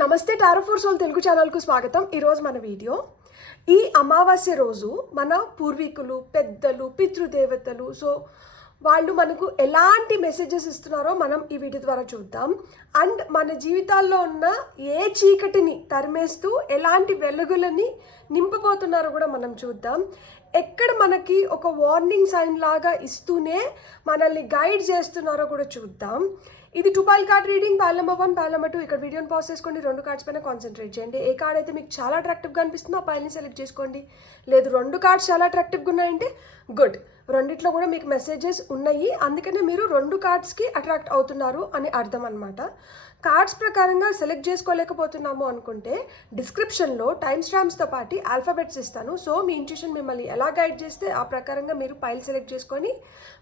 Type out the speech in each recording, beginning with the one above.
నమస్తే tarot for soul Telugu ఛానల్కు స్వాగతం. ఈరోజు మన వీడియో ఈ అమావాస్య రోజు మన పూర్వీకులు, పెద్దలు, పితృదేవతలు వాళ్ళు మనకు ఎలాంటి మెసేజెస్ ఇస్తున్నారో మనం ఈ వీడియో ద్వారా చూద్దాం. అండ్ మన జీవితాల్లో ఉన్న ఏ చీకటిని తరిమేస్తూ ఎలాంటి వెలుగులని నింపబోతున్నారో కూడా మనం చూద్దాం. ఎక్కడ మనకి ఒక వార్నింగ్ సైన్ లాగా ఇస్తూనే మనల్ని గైడ్ చేస్తున్నారో కూడా చూద్దాం. ఇది 2 pile card reading, pile number 1, pile number 2. ఇక్కడ వీడియోని పాజ్ చేసుకోండి, 2 కార్డ్స్ పైన కాన్సన్ట్రేట్ చేయండి. ఏ కార్డ్ అయితే మీకు చాలా అట్రాక్టివ్గా అనిపిస్తుందో ఆ పైల్ని సెలెక్ట్ చేసుకోండి. లేదు 2 కార్డ్స్ చాలా అట్రాక్టివ్గా ఉన్నాయంటే గుడ్, రెండిట్లో కూడా మీకు మెసేజెస్ ఉన్నాయి, అందుకనే మీరు 2 కార్డ్స్కి అట్రాక్ట్ అవుతున్నారు అని అర్థం అనమాట. కార్డ్స్ ప్రకారంగా సెలెక్ట్ చేసుకోలేకపోతున్నాము అనుకుంటే డిస్క్రిప్షన్లో టైమ్ స్టాంప్స్తో పాటు ఆల్ఫాబెట్స్ ఇస్తాను. సో మీ ఇంట్యూషన్ మిమ్మల్ని ఎలా గైడ్ చేస్తే ఆ ప్రకారంగా మీరు పైల్ సెలెక్ట్ చేసుకొని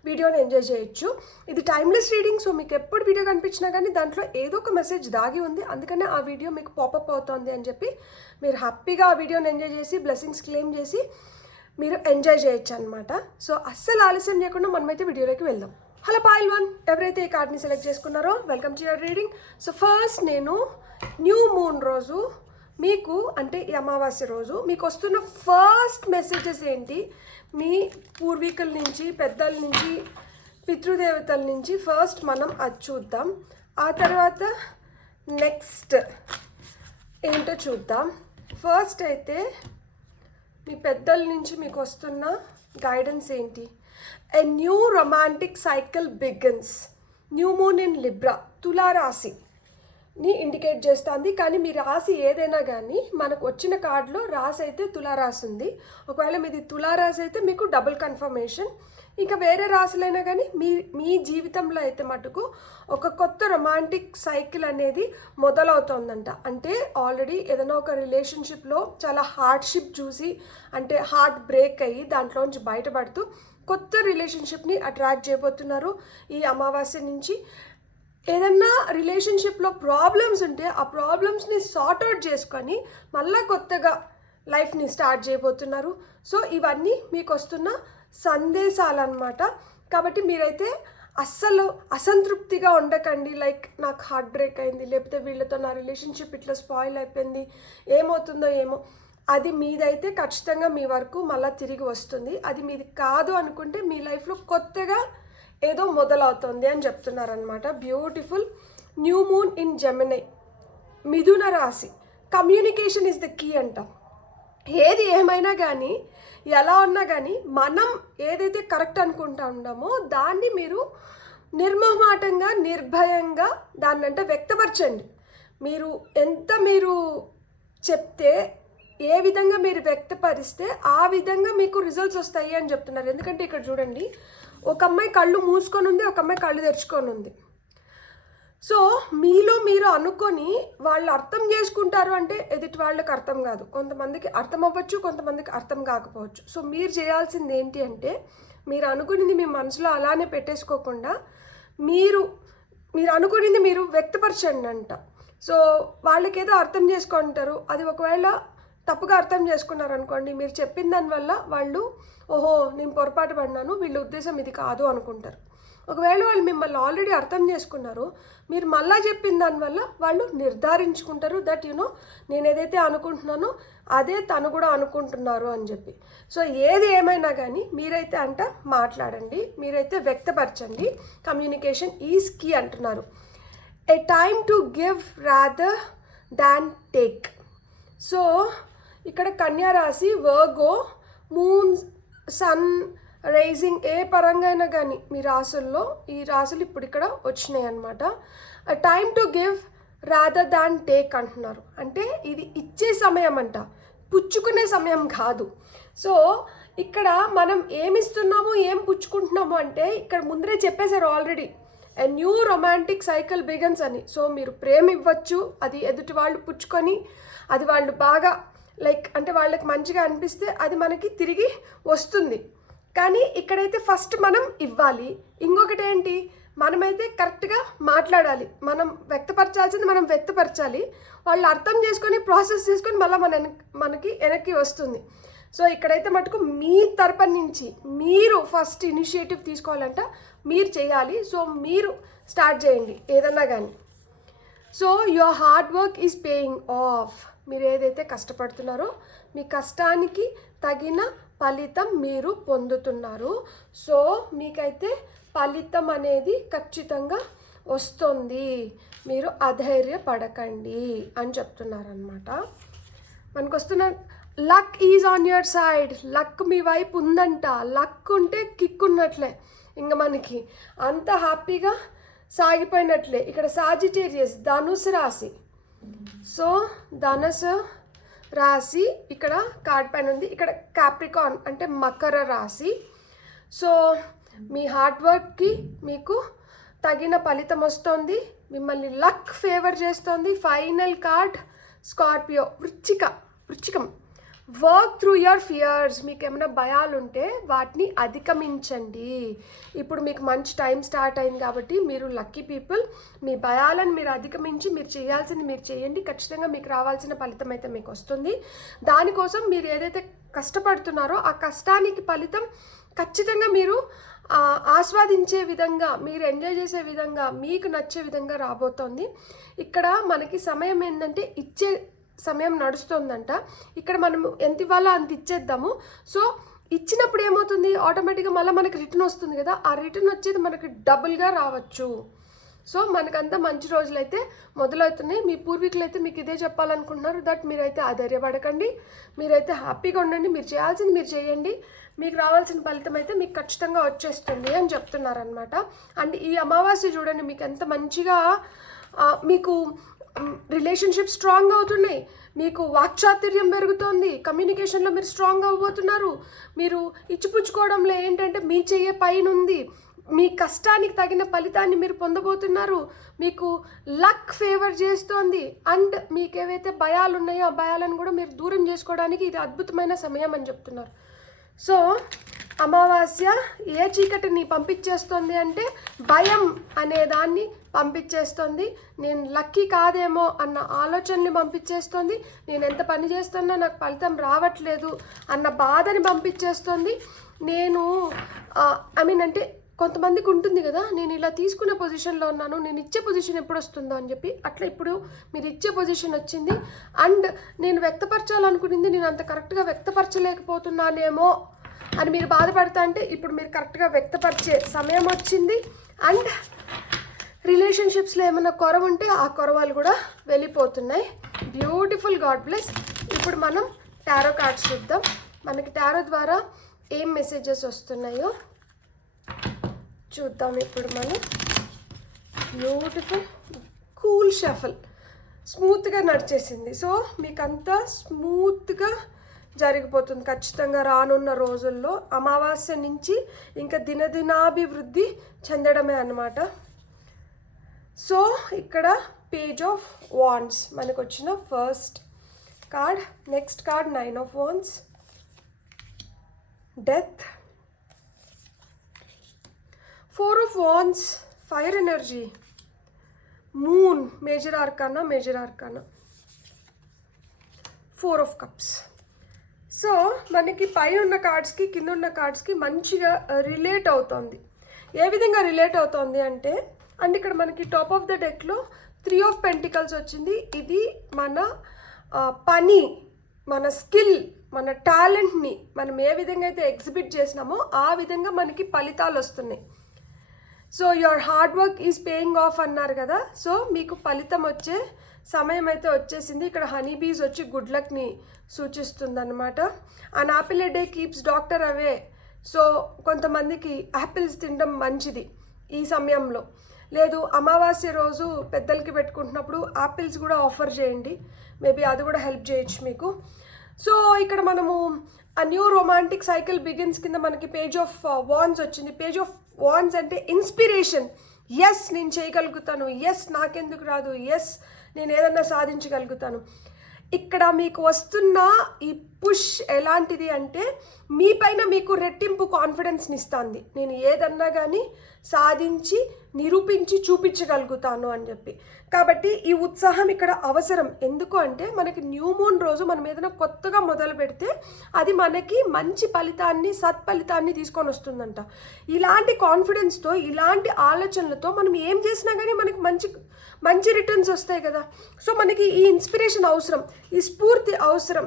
వీడియోని ఎంజాయ్ చేయొచ్చు. ఇది టైమ్లెస్ రీడింగ్, సో మీకు ఎప్పుడు వీడియో కనిపించినా కానీ దాంట్లో ఏదో ఒక మెసేజ్ దాగి ఉంది, అందుకనే ఆ వీడియో మీకు పాపప్ అవుతుంది అని చెప్పి మీరు హ్యాపీగా ఆ వీడియోని ఎంజాయ్ చేసి బ్లెస్సింగ్స్ క్లెయిమ్ చేసి మీరు ఎంజాయ్ చేయొచ్చు అనమాట. సో అస్సలు ఆలస్యం చేయకుండా మనమైతే వీడియోలోకి వెళ్దాం. హలో పైల్ 1, ఎవరైతే ఈ కార్డ్ని సెలెక్ట్ చేసుకున్నారో welcome to your reading. So first నేను న్యూ మూన్ రోజు మీకు, అంటే ఈ అమావాస్య రోజు మీకు వస్తున్న ఫస్ట్ మెసేజెస్ ఏంటి, మీ పూర్వీకుల నుంచి, పెద్దల నుంచి, పితృదేవతల నుంచి ఫస్ట్ మనం అది చూద్దాం. ఆ తర్వాత నెక్స్ట్ ఏంటో చూద్దాం. ఫస్ట్ అయితే మీ పెద్దల నుంచి మీకు వస్తున్న గైడెన్స్ ఏంటి. A new romantic cycle begins. New moon in Libra, తులా రాశిని ఇండికేట్ చేస్తుంది. కానీ మీ రాశి ఏదైనా కానీ మనకు వచ్చిన కార్డులో రాశి అయితే తులారాశి ఉంది. ఒకవేళ మీది తులారాశి అయితే మీకు డబుల్ కన్ఫర్మేషన్. ఇంకా వేరే రాశులైనా కానీ మీ జీవితంలో అయితే మటుకు ఒక కొత్త రొమాంటిక్ సైకిల్ అనేది మొదలవుతోందంట. అంటే ఆల్రెడీ ఏదైనా ఒక రిలేషన్షిప్లో చాలా హార్డ్షిప్ చూసి, అంటే హార్ట్ బ్రేక్ అయ్యి దాంట్లోంచి బయటపడుతూ కొత్త రిలేషన్షిప్ని అట్రాక్ట్ చేయబోతున్నారు ఈ అమావాస్య నుంచి. ఏదన్నా రిలేషన్షిప్లో ప్రాబ్లమ్స్ ఉంటే ఆ ప్రాబ్లమ్స్ని సార్ట్అవుట్ చేసుకొని మళ్ళీ కొత్తగా లైఫ్ని స్టార్ట్ చేయబోతున్నారు. సో ఇవన్నీ మీకు వస్తున్న సందేశాలు అన్నమాట. కాబట్టి మీరైతే అస్సలు అసంతృప్తిగా ఉండకండి. లైక్ నాకు హార్ట్ బ్రేక్ అయింది, లేకపోతే వీళ్ళతో నా రిలేషన్షిప్ ఇట్లా స్పాయిల్ అయిపోయింది, ఏమవుతుందో ఏమో. అది మీదైతే ఖచ్చితంగా మీ వరకు మళ్ళీ తిరిగి వస్తుంది. అది మీది కాదు అనుకుంటే మీ లైఫ్లో కొత్తగా ఏదో మొదలవుతుంది అని చెప్తున్నారనమాట. Beautiful. New moon in Gemini, మిథున రాశి. కమ్యూనికేషన్ ఇస్ ద కీ అంట. ఏది ఏమైనా కానీ, ఎలా ఉన్నా కానీ మనం ఏదైతే కరెక్ట్ అనుకుంటా ఉన్నామో దాన్ని మీరు నిర్మోహమాటంగా, నిర్భయంగా దాన్నంటే వ్యక్తపరచండి. మీరు చెప్తే, ఏ విధంగా మీరు వ్యక్తపరిస్తే ఆ విధంగా మీకు రిజల్ట్స్ వస్తాయి అని చెప్తున్నారు. ఎందుకంటే ఇక్కడ చూడండి, ఒక అమ్మాయి కళ్ళు మూసుకొని ఉంది, ఒక అమ్మాయి కళ్ళు తెరుచుకొని ఉంది. సో మీలో మీరు అనుకొని వాళ్ళు అర్థం చేసుకుంటారు అంటే ఎదుటి వాళ్ళకి అర్థం కాదు. కొంతమందికి అర్థం అవ్వచ్చు, కొంతమందికి అర్థం కాకపోవచ్చు. సో మీరు చేయాల్సింది ఏంటి అంటే, మీరు అనుకునేది మీ మనసులో అలానే పెట్టేసుకోకుండా మీరు అనుకునేది మీరు వ్యక్తపరచండి అంట. సో వాళ్ళకి ఏదో అర్థం చేసుకుంటారు, అది ఒకవేళ తప్పుగా అర్థం చేసుకున్నారు అనుకోండి, మీరు చెప్పిన దానివల్ల వాళ్ళు ఓహో నేను పొరపాటు పడినాను, వీళ్ళ ఉద్దేశం ఇది కాదు అనుకుంటారు. ఒకవేళ వాళ్ళు మిమ్మల్ని ఆల్రెడీ అర్థం చేసుకున్నారు, మీరు మళ్ళా చెప్పిన దానివల్ల వాళ్ళు నిర్ధారించుకుంటారు దట్ నేను ఏదైతే అనుకుంటున్నానో అదే తను కూడా అనుకుంటున్నారు అని చెప్పి. సో ఏది ఏమైనా కానీ మీరైతే మాట్లాడండి, మీరైతే వ్యక్తపరచండి. కమ్యూనికేషన్ ఈజ్ కీ అంటున్నారు. A time to give rather than take. So ఇక్కడ కన్యా రాశి, వర్గో, మూన్, సన్, రైజింగ్, ఏ పరంగా అయినా కానీ మీ రాసుల్లో ఈ రాసులు ఇప్పుడు ఇక్కడ వచ్చినాయి అన్నమాట. Time to give rather than take అంటున్నారు. అంటే ఇది ఇచ్చే సమయం అంట, పుచ్చుకునే సమయం కాదు. సో ఇక్కడ మనం ఏమిస్తున్నాము, ఏం పుచ్చుకుంటున్నాము అంటే ఇక్కడ ముందరే చెప్పేశారు already, a new romantic cycle begins అని. సో మీరు ప్రేమ ఇవ్వచ్చు, అది ఎదుటి వాళ్ళు పుచ్చుకొని అది వాళ్ళు బాగా అంటే వాళ్ళకి మంచిగా అనిపిస్తే అది మనకి తిరిగి వస్తుంది. కానీ ఇక్కడైతే ఫస్ట్ మనం ఇవ్వాలి. ఇంకొకటి ఏంటి, మనమైతే కరెక్ట్గా మాట్లాడాలి. మనం వ్యక్తపరచాల్సింది మనం వ్యక్తపరచాలి, వాళ్ళు అర్థం చేసుకొని ప్రాసెస్ చేసుకొని మళ్ళీ మనకి వెనక్కి వస్తుంది. సో ఇక్కడైతే మటుకు మీ తరపు నుంచి మీరు ఫస్ట్ ఇనిషియేటివ్ తీసుకోవాలంట, మీరు చేయాలి. సో మీరు స్టార్ట్ చేయండి ఏదన్నా కానీ. So your hard work is paying off. మీరు ఏదైతే కష్టపడుతున్నారో మీ కష్టానికి తగిన ఫలితం మీరు పొందుతున్నారు. సో మీకైతే ఫలితం అనేది ఖచ్చితంగా వస్తుంది, మీరు అధైర్యపడకండి అని చెప్తున్నారనమాట. మనకు వస్తున్న luck is on your side. Luck మీ వైపు ఉందంట. లక్ ఉంటే కిక్ ఉన్నట్లే, ఇంకా మనకి అంత హ్యాపీగా సాగిపోయినట్లే. ఇక్కడ సాజిటేరియస్ ధనుసు రాశి. సో ధనుసు రాశి ఇక్కడ కార్డ్ పైన ఉంది. ఇక్కడ క్యాప్రికాన్ అంటే మకర రాశి. సో మీ హార్డ్ వర్క్కి మీకు తగిన ఫలితం వస్తుంది, మిమ్మల్ని లక్ ఫేవర్ చేస్తుంది. ఫైనల్ కార్డ్ స్కార్పియో, వృచ్చికం. Work through your fears. మీకు ఏమైనా భయాలు ఉంటే వాటిని అధిగమించండి. ఇప్పుడు మీకు మంచి టైం స్టార్ట్ అయింది కాబట్టి మీరు లక్కీ పీపుల్. మీ భయాలను మీరు అధిగమించి మీరు చేయాల్సింది మీరు చేయండి. ఖచ్చితంగా మీకు రావాల్సిన ఫలితం అయితే మీకు వస్తుంది. దానికోసం మీరు ఏదైతే కష్టపడుతున్నారో ఆ కష్టానికి ఫలితం ఖచ్చితంగా మీరు ఆస్వాదించే విధంగా, మీరు ఎంజాయ్ చేసే విధంగా, మీకు నచ్చే విధంగా రాబోతోంది. ఇక్కడ మనకి సమయం ఏంటంటే ఇచ్చే సమయం నడుస్తుందంట. ఇక్కడ మనం ఎంత ఇవ్వాలో అంత ఇచ్చేద్దాము. సో ఇచ్చినప్పుడు ఏమవుతుంది, ఆటోమేటిక్గా మళ్ళీ మనకి రిటర్న్ వస్తుంది కదా. ఆ రిటర్న్ వచ్చేది మనకి డబుల్గా రావచ్చు. సో మనకంతా మంచి రోజులు అయితే మొదలవుతున్నాయి. మీ పూర్వీకులు అయితే మీకు ఇదే చెప్పాలనుకుంటున్నారు, దట్ మీరైతే ఆధైర్యపడకండి, మీరైతే హ్యాపీగా ఉండండి, మీరు చేయాల్సింది మీరు చేయండి, మీకు రావాల్సిన ఫలితం అయితే మీకు ఖచ్చితంగా వచ్చేస్తుంది అని చెప్తున్నారనమాట. అండ్ ఈ అమావాస్య చూడండి, మీకు ఎంత మంచిగా మీకు రిలేషన్షిప్ స్ట్రాంగ్ అవుతున్నాయి, మీకు వాక్చాతుర్యం పెరుగుతోంది, కమ్యూనికేషన్లో మీరు స్ట్రాంగ్ అవ్వబోతున్నారు. మీరు ఇచ్చిపుచ్చుకోవడంలో ఏంటంటే మీ చెయ్యే పైన ఉంది, మీ కష్టానికి తగిన ఫలితాన్ని మీరు పొందబోతున్నారు. మీకు లక్ ఫేవర్ చేస్తోంది. అండ్ మీకు ఏవైతే భయాలు ఉన్నాయో ఆ భయాలను కూడా మీరు దూరం చేసుకోవడానికి ఇది అద్భుతమైన సమయం అని చెప్తున్నారు. సో అమావాస్య ఏ చీకటిని పంపించేస్తుంది అంటే భయం అనే దాన్ని పంపించేస్తుంది. నేను లక్కీ కాదేమో అన్న ఆలోచనని పంపించేస్తుంది. నేను ఎంత పని చేస్తున్నా నాకు ఫలితం రావట్లేదు అన్న బాధని పంపించేస్తుంది. నేను అంటే కొంతమందికి ఉంటుంది కదా, నేను ఇలా తీసుకునే పొజిషన్లో ఉన్నాను, నేను ఇచ్చే పొజిషన్ ఎప్పుడు వస్తుందో అని చెప్పి. అట్లా ఇప్పుడు మీరు ఇచ్చే పొజిషన్ వచ్చింది. అండ్ నేను వ్యక్తపరచాలనుకునింది నేను అంత కరెక్ట్గా వ్యక్తపరచలేకపోతున్నానేమో అని మీరు బాధపడతా అంటే ఇప్పుడు మీరు కరెక్ట్గా వ్యక్తపరిచే సమయం వచ్చింది. అండ్ రిలేషన్షిప్స్లో ఏమైనా కొరవ ఉంటే ఆ కొరవాలు కూడా వెళ్ళిపోతున్నాయి. Beautiful, god bless. ఇప్పుడు మనం టారో కార్డ్స్ చూద్దాం. మనకి టారో ద్వారా ఏం మెసేజెస్ వస్తున్నాయో చూద్దాం. ఇప్పుడు మనం బ్యూటిఫుల్ కూల్ షఫల్ స్మూత్గా నడిచేసింది. సో మీకంతా స్మూత్గా జరిగిపోతుంది ఖచ్చితంగా రానున్న రోజుల్లో. అమావాస్య నుంచి ఇంకా దినదినాభివృద్ధి చెందడమే అన్నమాట. సో ఇక్కడ పేజ్ ఆఫ్ వాండ్స్ మనకు వచ్చిన first card. Next card 9 of Wands, death, 4 of Wands, fire energy, moon, major arcana, 4 of Cups. So మనకి పైన ఉన్న కార్డ్స్కి కింద ఉన్న కార్డ్స్కి మంచిగా రిలేట్ అవుతుంది. ఏ విధంగా రిలేట్ అవుతుంది అంటే, అండ్ ఇక్కడ మనకి టాప్ ఆఫ్ ద డెక్లో 3 of Pentacles వచ్చింది. ఇది మన పని, మన స్కిల్, మన టాలెంట్ని మనం ఏ విధంగా అయితే ఎగ్జిబిట్ చేసినామో ఆ విధంగా మనకి ఫలితాలు వస్తున్నాయి. So your hard work is paying off అన్నారు కదా. సో మీకు ఫలితం వచ్చే సమయం అయితే వచ్చేసింది. ఇక్కడ హనీ బీస్ వచ్చి గుడ్ లక్ని సూచిస్తుంది అనమాట. And Apple A day keeps doctor away. So కొంతమందికి యాపిల్స్ తినడం మంచిది ఈ సమయంలో. లేదు అమావాస్య రోజు పెద్దలకి పెట్టుకుంటున్నప్పుడు యాపిల్స్ కూడా ఆఫర్ చేయండి, మేబీ అది కూడా హెల్ప్ చేయొచ్చు మీకు. సో ఇక్కడ మనము ఆ న్యూ రొమాంటిక్ సైకిల్ బిగిన్స్ కింద మనకి పేజ్ ఆఫ్ వాండ్స్ వచ్చింది. పేజ్ ఆఫ్ వాండ్స్ అంటే ఇన్స్పిరేషన్. ఎస్ నేను చేయగలుగుతాను, ఎస్ నాకెందుకు రాదు, ఎస్ నేను ఏదన్నా సాధించగలుగుతాను. ఇక్కడ మీకు వస్తున్న ఈ పుష్ ఎలాంటిది అంటే మీ పైన మీకు రెట్టింపు కాన్ఫిడెన్స్ని ఇస్తుంది. నేను ఏదన్నా కానీ సాధించి నిరూపించి చూపించగలుగుతాను అని చెప్పి. కాబట్టి ఈ ఉత్సాహం ఇక్కడ అవసరం. ఎందుకు అంటే మనకి న్యూ మూన్ రోజు మనం ఏదైనా కొత్తగా మొదలు పెడితే అది మనకి మంచి ఫలితాన్ని, సత్ఫలితాన్ని తీసుకొని వస్తుందంట. ఇలాంటి కాన్ఫిడెన్స్తో, ఇలాంటి ఆలోచనలతో మనం ఏం చేసినా కానీ మనకి మంచి రిటర్న్స్ వస్తాయి కదా. సో మనకి ఈ ఇన్స్పిరేషన్ అవసరం, ఈ స్ఫూర్తి అవసరం,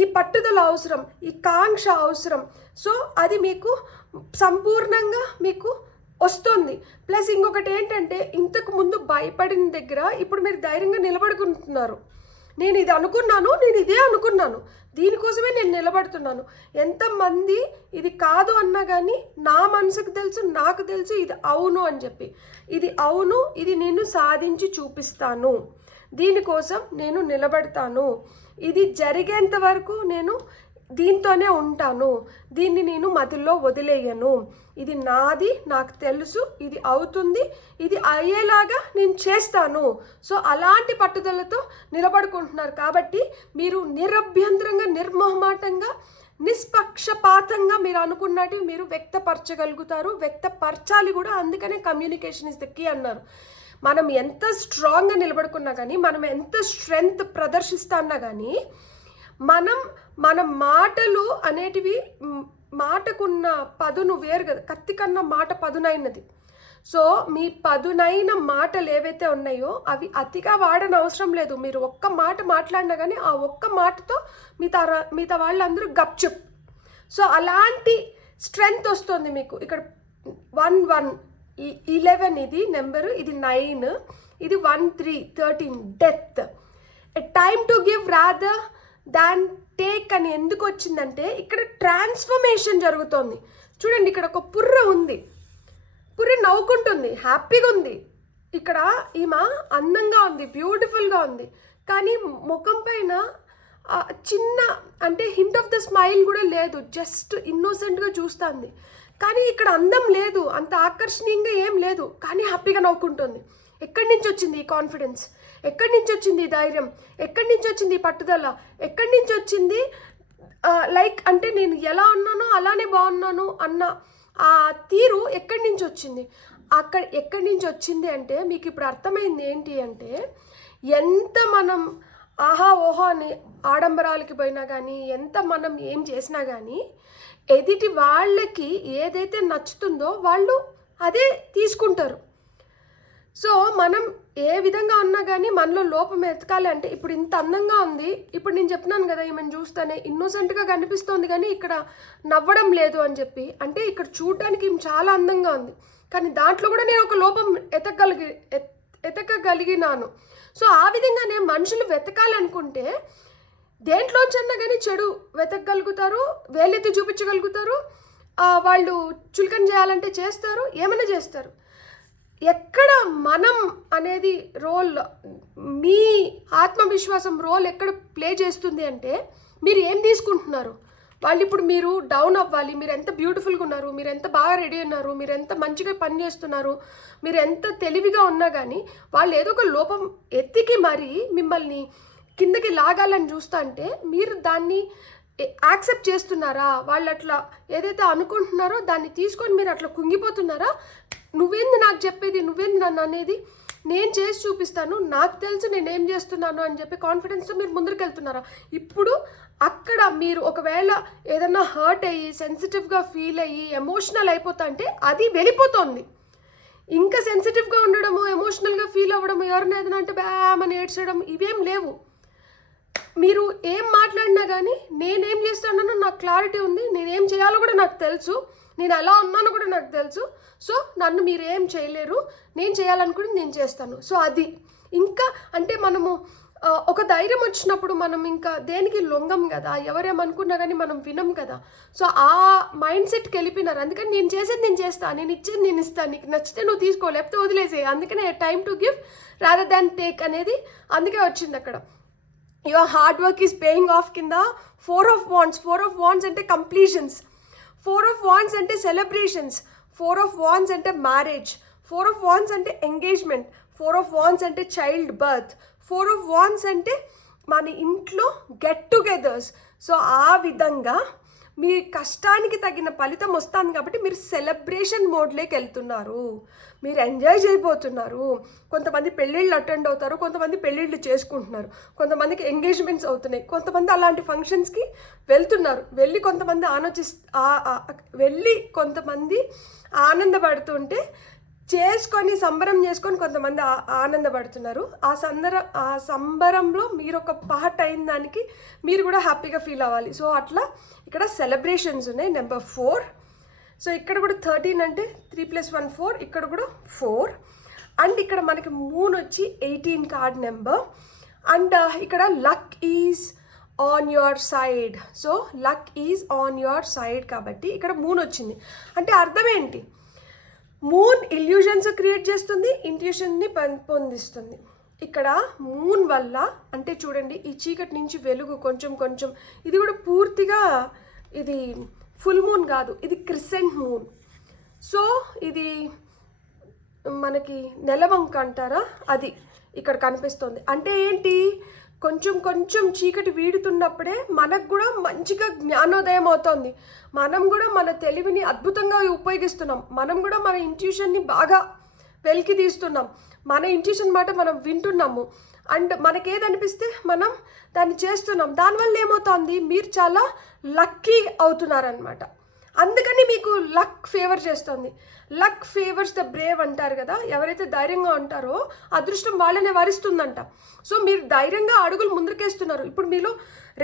ఈ పట్టుదల అవసరం, ఈ కాంక్ష అవసరం. సో అది మీకు సంపూర్ణంగా మీకు వస్తుంది. ప్లస్ ఇంకొకటి ఏంటంటే, ఇంతకు ముందు భయపడిన దగ్గర ఇప్పుడు మీరు ధైర్యంగా నిలబడుకుంటున్నారు. నేను ఇది అనుకున్నాను, నేను ఇదే అనుకున్నాను, దీనికోసమే నేను నిలబడుతున్నాను. ఎంతమంది ఇది కాదు అన్నా కానీ నా మనసుకు తెలుసు, నాకు తెలుసు ఇది అవును అని చెప్పి. ఇది అవును, ఇది నేను సాధించి చూపిస్తాను, దీనికోసం నేను నిలబడతాను, ఇది జరిగేంత వరకు నేను దీంతోనే ఉంటాను, దీన్ని నేను మధ్యలో వదిలేయను, ఇది నాది, నాకు తెలుసు, ఇది అవుతుంది, ఇది అయ్యేలాగా నేను చేస్తాను. సో అలాంటి పట్టుదలతో నిలబడుకుంటున్నారు కాబట్టి మీరు నిరభ్యంతరంగా, నిర్మోహమాటంగా, నిష్పక్షపాతంగా మీరు అనుకున్నట్టు మీరు వ్యక్తపరచగలుగుతారు, వ్యక్తపరచాలి కూడా. అందుకనే కమ్యూనికేషన్ ఇస్ ద కీ అన్నారు. మనం ఎంత స్ట్రాంగ్గా నిలబడుకున్నా కానీ, మనం ఎంత స్ట్రెంగ్త్ ప్రదర్శిస్తున్నా కానీ, మన మాటలు అనేటివి, మాటకున్న పదును వేరు కదా, కత్తి కన్నా మాట పదునైనది. సో మీ పదునైన మాటలు ఏవైతే ఉన్నాయో అవి అతిగా వాడని అవసరం లేదు. మీరు ఒక్క మాట మాట్లాడినా కానీ ఆ ఒక్క మాటతో మిగతా వాళ్ళందరూ గప్చుప్. సో అలాంటి స్ట్రెంగ్త్ వస్తుంది మీకు. ఇక్కడ 1 11 ఇది నెంబరు, ఇది 9, ఇది 1 3 13 death. A time to give rather than take అని ఎందుకు వచ్చిందంటే, ఇక్కడ ట్రాన్స్ఫర్మేషన్ జరుగుతోంది. చూడండి, ఇక్కడ ఒక పుర్రె ఉంది, పుర్రె నవ్వుకుంటుంది, హ్యాపీగా ఉంది. ఇక్కడ ఈమె అందంగా ఉంది, బ్యూటిఫుల్గా ఉంది, కానీ ముఖం పైన చిన్న అంటే హింట్ ఆఫ్ ద స్మైల్ కూడా లేదు, జస్ట్ ఇన్నోసెంట్గా చూస్తుంది. కానీ ఇక్కడ అందం లేదు, అంత ఆకర్షణీయంగా ఏం లేదు, కానీ హ్యాపీగా నవ్వుకుంటుంది. ఎక్కడి నుంచి వచ్చింది ఈ కాన్ఫిడెన్స్? ఎక్కడి నుంచి వచ్చింది ఈ ధైర్యం? ఎక్కడి నుంచి వచ్చింది ఈ పట్టుదల? ఎక్కడి నుంచి వచ్చింది లైక్ అంటే నేను ఎలా ఉన్నానో అలానే బాగున్నాను అన్న ఆ తీరు ఎక్కడి నుంచి వచ్చింది? ఎక్కడి నుంచి వచ్చింది అంటే మీకు ఇప్పుడు అర్థమైంది ఏంటి అంటే, ఎంత మనం ఆహా ఓహో అని ఆడంబరాలకి పోయినా కానీ, ఎంత మనం ఏం చేసినా కానీ, ఎదుటి వాళ్ళకి ఏదైతే నచ్చుతుందో వాళ్ళు అదే తీసుకుంటారు. సో మనం ఏ విధంగా ఉన్నా కానీ మనలో లోపం ఎతకాలి అంటే, ఇప్పుడు ఇంత అందంగా ఉంది, ఇప్పుడు నేను చెప్పినాను కదా ఈమెను చూస్తానే ఇన్నోసెంట్గా కనిపిస్తోంది కానీ ఇక్కడ నవ్వడం లేదు అని చెప్పి, అంటే ఇక్కడ చూడడానికి ఈమె చాలా అందంగా ఉంది, కానీ దాంట్లో కూడా నేను ఒక లోపం ఎతకగలిగినాను. సో ఆ విధంగానే మనుషులు వెతకాలనుకుంటే దేంట్లోంచన్నా కానీ చెడు వెతకగలుగుతారు, వేలెత్తి చూపించగలుగుతారు, వాళ్ళు చులకన చేయాలంటే చేస్తారు, ఏమైనా చేస్తారు. ఎక్కడ మనం అనేది రోల్, మీ ఆత్మవిశ్వాసం రోల్ ఎక్కడ ప్లే చేస్తుంది అంటే, మీరు ఏం తీసుకుంటున్నారు. వాళ్ళు ఇప్పుడు మీరు డౌన్ అవ్వాలి, మీరు ఎంత బ్యూటిఫుల్గా ఉన్నారు, మీరు ఎంత బాగా రెడీ ఉన్నారు, మీరు ఎంత మంచిగా పని చేస్తున్నారు, మీరు ఎంత తెలివిగా ఉన్నా కానీ వాళ్ళు ఏదో ఒక లోపం ఎత్తికి మరీ మిమ్మల్ని కిందకి లాగాలని చూస్తా అంటే మీరు దాన్ని యాక్సెప్ట్ చేస్తున్నారా? వాళ్ళు అట్లా ఏదైతే అనుకుంటున్నారో దాన్ని తీసుకొని మీరు అట్లా కుంగిపోతున్నారా? నువ్వేంది నాకు చెప్పేది, నువ్వేంది నన్ను అనేది, నేను చేసి చూపిస్తాను, నాకు తెలుసు నేనేం చేస్తున్నాను అని చెప్పి కాన్ఫిడెన్స్తో మీరు ముందుకు వెళ్తున్నారా? ఇప్పుడు అక్కడ మీరు ఒకవేళ ఏదన్నా హర్ట్ అయ్యి, సెన్సిటివ్గా ఫీల్ అయ్యి, ఎమోషనల్ అయిపోతా అంటే అది వెళ్ళిపోతుంది. ఇంకా సెన్సిటివ్గా ఉండడము, ఎమోషనల్గా ఫీల్ అవ్వడము, ఎవరిని ఏదైనా అంటే బ్యామని ఏడ్చడం, ఇవేం లేవు. మీరు ఏం మాట్లాడినా కానీ నేనేం చేస్తున్నానో నాకు క్లారిటీ ఉంది, నేనేం చేయాలో కూడా నాకు తెలుసు, నేను ఎలా ఉన్నానో కూడా నాకు తెలుసు. సో నన్ను మీరు ఏం చేయలేరు, నేను చేయాలనుకుని నేను చేస్తాను. సో అది ఇంకా అంటే మనము ఒక ధైర్యం వచ్చినప్పుడు మనం ఇంకా దేనికి లొంగం కదా, ఎవరేమనుకున్నా కానీ మనం వినం కదా. సో ఆ మైండ్ సెట్కి వెళ్ళిపోయినారు. అందుకని నేను చేసేది నేను చేస్తాను, నేను ఇచ్చేది నేను ఇస్తాను, నీకు నచ్చితే నువ్వు తీసుకో, లేకపోతే వదిలేసే. అందుకనే time to give rather than take అనేది అందుకే వచ్చింది అక్కడ. Your hard work is paying off కింద 4 of Wands. 4 of Wands అంటే కంప్లీషన్స్, 4 of Wands అంటే సెలబ్రేషన్స్, 4 of Wands అంటే మ్యారేజ్, 4 of Wands అంటే ఎంగేజ్మెంట్, 4 of Wands అంటే చైల్డ్ బర్త్, 4 of Wands అంటే మన ఇంట్లో గెట్ టుగెదర్స్. సో ఆ విధంగా మీ కష్టానికి తగిన ఫలితం వస్తుంది కాబట్టి మీరు సెలబ్రేషన్ మోడ్లోకి వెళ్తున్నారు, మీరు ఎంజాయ్ చేయబోతున్నారు. కొంతమంది పెళ్ళిళ్ళు అటెండ్ అవుతారు, కొంతమంది పెళ్ళిళ్ళు చేసుకుంటున్నారు, కొంతమందికి ఎంగేజ్మెంట్స్ అవుతున్నాయి, కొంతమంది అలాంటి ఫంక్షన్స్కి వెళ్తున్నారు, వెళ్ళి కొంతమంది ఆనందపడుతుంటే చేసుకొని సంబరం చేసుకొని కొంతమంది ఆనందపడుతున్నారు. ఆ సంబరంలో మీరు ఒక పార్ట్ అయిన దానికి మీరు కూడా హ్యాపీగా ఫీల్ అవ్వాలి. సో అట్లా ఇక్కడ సెలబ్రేషన్స్ ఉన్నాయి. నెంబర్ 4. సో ఇక్కడ కూడా 13 అంటే 3 + 1 4, ఇక్కడ కూడా 4. అండ్ ఇక్కడ మనకి మూన్ వచ్చి 18 కార్డ్ నెంబర్. అండ్ ఇక్కడ luck is on your side. So luck is on your side కాబట్టి ఇక్కడ మూన్ వచ్చింది. అంటే అర్థం ఏంటి? మూన్ ఇల్యూజన్స్ క్రియేట్ చేస్తుంది, ఇంట్యూషన్ని పొందిస్తుంది. ఇక్కడ మూన్ వల్ల అంటే చూడండి, ఈ చీకటి నుంచి వెలుగు కొంచెం కొంచెం, ఇది కూడా పూర్తిగా ఇది ఫుల్ మూన్ కాదు, ఇది క్రిసెంట్ మూన్. సో ఇది మనకి నెలవంక అంటారా, అది ఇక్కడ కనిపిస్తుంది. అంటే ఏంటి, కొంచెం కొంచెం చీకటి వీడుతున్నప్పుడే మనకు కూడా మంచిగా జ్ఞానోదయం అవుతుంది. మనం కూడా మన తెలివిని అద్భుతంగా ఉపయోగిస్తున్నాం. మనం కూడా మన ఇంట్యూషన్ని బాగా వెలికి తీస్తున్నాం. మన ఇంట్యూషన్ మాట మనం వింటున్నాము. అండ్ మనకేదనిపిస్తే మనం దాన్ని చేస్తున్నాం. దానివల్ల ఏమవుతుంది, మీరు చాలా లక్కీ అవుతున్నారనమాట. అందుకని మీకు లక్ ఫేవర్ చేస్తుంది. లక్ ఫేవర్స్ ద బ్రేవ్ అంటారు కదా, ఎవరైతే ధైర్యంగా ఉంటారో అదృష్టం వాళ్ళనే వరిస్తుందంట. సో మీరు ధైర్యంగా అడుగులు ముందుకేస్తున్నారు. ఇప్పుడు మీలో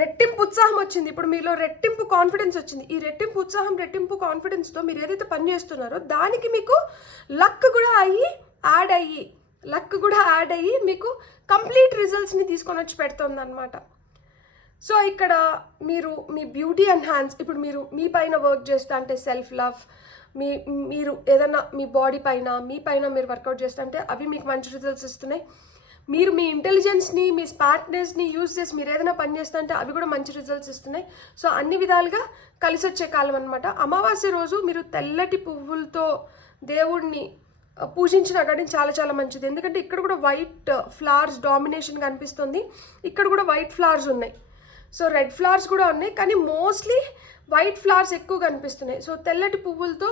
రెట్టింపు ఉత్సాహం వచ్చింది, ఇప్పుడు మీలో రెట్టింపు కాన్ఫిడెన్స్ వచ్చింది. ఈ రెట్టింపు ఉత్సాహం, రెట్టింపు కాన్ఫిడెన్స్తో మీరు ఏదైతే పని చేస్తున్నారో దానికి మీకు లక్ కూడా యాడ్ అయ్యి మీకు కంప్లీట్ రిజల్ట్స్ని తీసుకొని వచ్చి పెడుతుంది అనమాట. సో ఇక్కడ మీరు మీ బ్యూటీ ఎన్హాన్స్, ఇప్పుడు మీరు మీ పైన వర్క్ చేస్తా అంటే సెల్ఫ్ లవ్, మీరు ఏదన్నా మీ బాడీ పైన మీ పైన మీరు వర్కౌట్ చేస్తా అంటే అవి మీకు మంచి రిజల్ట్స్ ఇస్తున్నాయి. మీరు మీ ఇంటెలిజెన్స్ని మీ స్మార్ట్నెస్ని యూజ్ చేసి మీరు ఏదైనా పని చేస్తా అంటే అవి కూడా మంచి రిజల్ట్స్ ఇస్తున్నాయి. సో అన్ని విధాలుగా కలిసి వచ్చే కాలం అనమాట. అమావాస్య రోజు మీరు తెల్లటి పువ్వులతో దేవుడిని పూజించినా కానీ చాలా చాలా మంచిది. ఎందుకంటే ఇక్కడ కూడా వైట్ ఫ్లవర్స్ డామినేషన్ కనిపిస్తుంది, ఇక్కడ కూడా వైట్ ఫ్లవర్స్ ఉన్నాయి. సో రెడ్ ఫ్లవర్స్ కూడా ఉన్నాయి, కానీ మోస్ట్లీ వైట్ ఫ్లవర్స్ ఎక్కువ కనిపిస్తున్నాయి. సో తెల్లటి పువ్వులతో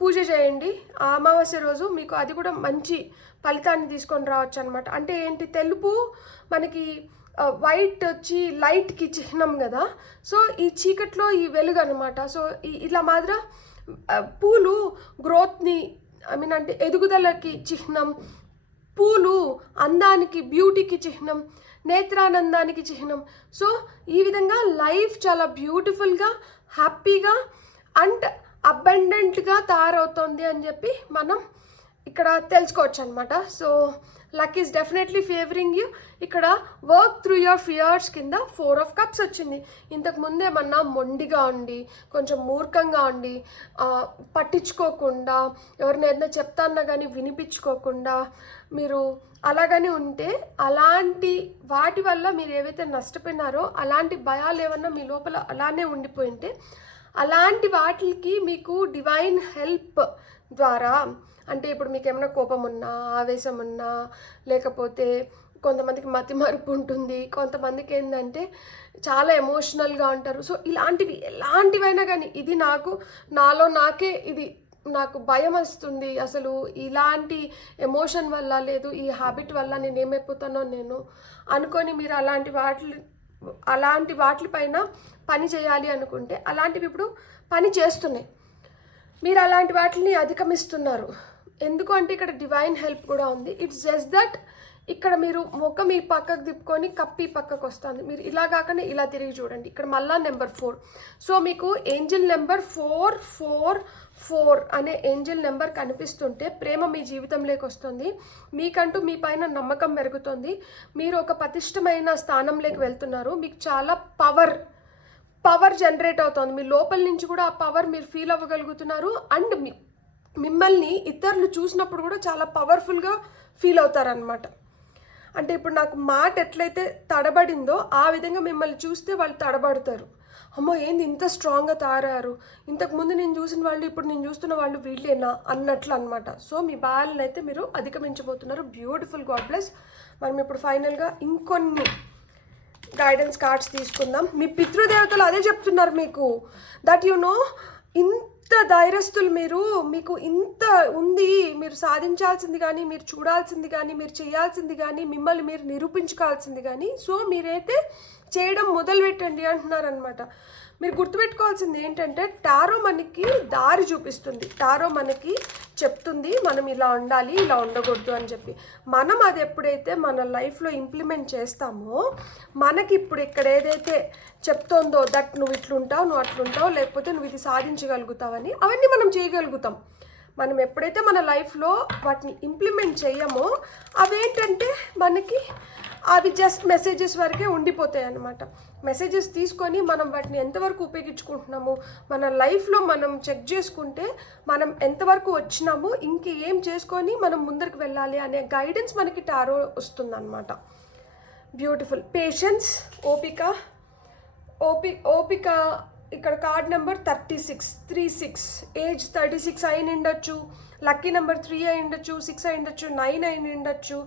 పూజ చేయండి ఆ అమావాస్య రోజు, మీకు అది కూడా మంచి ఫలితాన్ని తీసుకొని రావచ్చు అనమాట. అంటే ఏంటి, తెలుపు మనకి వైట్ వచ్చి లైట్కి చిహ్నం కదా. సో ఈ చీకట్లో ఈ వెలుగు అనమాట. సో ఇలా మాదిరి పూలు గ్రోత్ని అంటే ఎదుగుదలకి చిహ్నం, పూలు అందానికి బ్యూటీకి చిహ్నం, నేత్రానందానికి చిహ్నం. సో ఈ విధంగా లైఫ్ చాలా బ్యూటిఫుల్గా హ్యాపీగా అండ్ అబండెంట్గా తయారవుతుంది అని చెప్పి మనం ఇక్కడ తెలుసుకోవచ్చు అనమాట. So luck is definitely favouring you. ఇక్కడ వర్క్ త్రూ యువర్ ఫియర్స్ కింద 4 of Cups వచ్చింది. ఇంతకు ముందేమన్నా మొండిగా ఉండి కొంచెం మూర్ఖంగా ఉండి పట్టించుకోకుండా ఎవరిని ఏదైనా చెప్తాన్నా కానీ వినిపించుకోకుండా మీరు అలాగని ఉంటే, అలాంటి వాటి వల్ల మీరు ఏవైతే నష్టపోయినారో అలాంటి భయాలు ఏమన్నా మీ లోపల అలానే ఉండిపోయి ఉంటే, అలాంటి వాటికి మీకు డివైన్ హెల్ప్ ద్వారా, అంటే ఇప్పుడు మీకు ఏమైనా కోపం ఉన్నా, ఆవేశం ఉన్నా, లేకపోతే కొంతమందికి మతిమరుపు ఉంటుంది, కొంతమందికి ఏంటంటే చాలా ఎమోషనల్గా ఉంటారు. సో ఇలాంటివి ఎలాంటివైనా కానీ, ఇది నాకే ఇది నాకు భయం వస్తుంది, అసలు ఇలాంటి ఎమోషన్ వల్ల లేదు ఈ హ్యాబిట్ వల్ల నేను ఏమైపోతానో నేను అనుకొని మీరు అలాంటి వాటిపైన పని చేయాలి అనుకుంటే, అలాంటివి ఇప్పుడు పని చేస్తున్నాయి. మీరు అలాంటి వాటిని అధిగమిస్తున్నారు. ఎందుకు అంటే ఇక్కడ డివైన్ హెల్ప్ కూడా ఉంది. ఇట్స్ జస్ట్ దట్ ఇక్కడ మీరు ముఖం ఈ పక్కకు తిప్పుకొని కప్పి పక్కకు వస్తుంది. మీరు ఇలా కాకుండా ఇలా తిరిగి చూడండి. ఇక్కడ మళ్ళా నెంబర్ 4. సో మీకు ఏంజల్ నెంబర్ 444 అనే ఏంజల్ నెంబర్ కనిపిస్తుంటే ప్రేమ మీ జీవితంలోకి వస్తుంది. మీకంటూ మీ పైన నమ్మకం పెరుగుతుంది. మీరు ఒక పటిష్టమైన స్థానంలోకి వెళ్తున్నారు. మీకు చాలా పవర్ జనరేట్ అవుతుంది. మీ లోపల నుంచి కూడా ఆ పవర్ మీరు ఫీల్ అవ్వగలుగుతున్నారు. అండ్ మిమ్మల్ని ఇతరులు చూసినప్పుడు కూడా చాలా పవర్ఫుల్గా ఫీల్ అవుతారనమాట. అంటే ఇప్పుడు నాకు మాట ఎట్లయితే తడబడిందో ఆ విధంగా మిమ్మల్ని చూస్తే వాళ్ళు తడబడతారు. అమ్మో ఏంది ఇంత స్ట్రాంగ్గా తయారయ్యారు, ఇంతకుముందు నేను చూసిన వాళ్ళు ఇప్పుడు నేను చూస్తున్న వాళ్ళు వీళ్ళేనా అన్నట్లు అనమాట. సో మీ బాధలను అయితే మీరు అధిగమించబోతున్నారు. Beautiful, god bless. మనం ఇప్పుడు ఫైనల్గా ఇంకొన్ని గైడెన్స్ కార్డ్స్ తీసుకుందాం. మీ పితృదేవతలు అదే చెప్తున్నారు మీకు, దట్ యు నో ఇంత ధైర్యస్తులు మీకు ఇంత ఉంది, మీరు సాధించాల్సింది కానీ, మీరు చూడాల్సింది కానీ, మీరు చేయాల్సింది కానీ, మిమ్మల్ని మీరు నిరూపించుకోవాల్సింది కానీ. సో మీరైతే చేయడం మొదలు పెట్టండి అంటున్నారనమాట. మీరు గుర్తుపెట్టుకోవాల్సింది ఏంటంటే, టారో మనకి దారి చూపిస్తుంది. టారో మనకి చెప్తుంది మనం ఇలా ఉండాలి, ఇలా ఉండకూడదు అని చెప్పి. మనం అది ఎప్పుడైతే మన లైఫ్లో ఇంప్లిమెంట్ చేస్తామో మనకి ఇప్పుడు ఇక్కడ ఏదైతే చెప్తోందో దట్ నువ్వు ఇట్లుంటావు, నువ్వు అట్లుంటావు, లేకపోతే నువ్వు ఇది సాధించగలుగుతావని అవన్నీ మనం చేయగలుగుతాం. మనం ఎప్పుడైతే మన లైఫ్లో వాటిని ఇంప్లిమెంట్ చేయమో అవేంటంటే మనకి అవి జస్ట్ మెసేజెస్ వరకే ఉండిపోతాయి అన్నమాట. మెసేజెస్ తీసుకొని మనం వాటిని ఎంతవరకు ఉపయోగించుకుంటున్నాము, మన లైఫ్లో మనం చెక్ చేసుకుంటే మనం ఎంతవరకు వచ్చినామో ఇంకేం చేసుకొని మనం ముందరికి వెళ్ళాలి అనే గైడెన్స్ మనకి టారో వస్తుందన్నమాట. బ్యూటిఫుల్. పేషెన్స్, ఓపిక. ఇక్కడ కార్డ్ నెంబర్ 36 ఏజ్ 36 అయిన ఉండొచ్చు, లక్కీ నెంబర్ 3 అయి ఉండొచ్చు, 6 అయి ఉండొచ్చు, 9 అయి ఉండొచ్చు.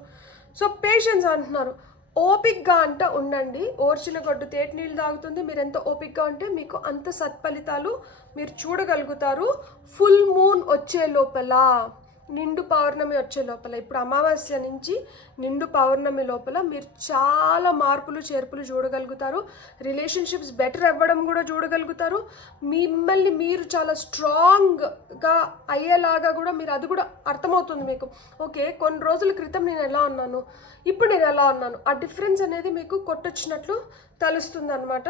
సో పేషెన్స్ అంటున్నారు. ఓపిక్గా అంట ఉండండి. ఓర్చిన గొడ్డు తేటి నీళ్ళు తాగుతుంది. మీరు ఎంత ఓపిక్గా ఉంటే మీకు అంత సత్ఫలితాలు మీరు చూడగలుగుతారు. ఫుల్ మూన్ వచ్చే లోపల, నిండు పౌర్ణమి వచ్చే లోపల, ఇప్పుడు అమావాస్య నుంచి నిండు పౌర్ణమి లోపల మీరు చాలా మార్పులు చేర్పులు చూడగలుగుతారు. రిలేషన్షిప్స్ బెటర్ అవ్వడం కూడా చూడగలుగుతారు. మిమ్మల్ని మీరు చాలా స్ట్రాంగ్గా అయ్యేలాగా కూడా మీరు అది కూడా అర్థమవుతుంది మీకు. ఓకే, కొన్ని రోజుల క్రితం నేను ఎలా ఉన్నాను, ఇప్పుడు నేను ఎలా ఉన్నాను, ఆ డిఫరెన్స్ అనేది మీకు కొట్టొచ్చినట్లు తెలుస్తుంది అనమాట.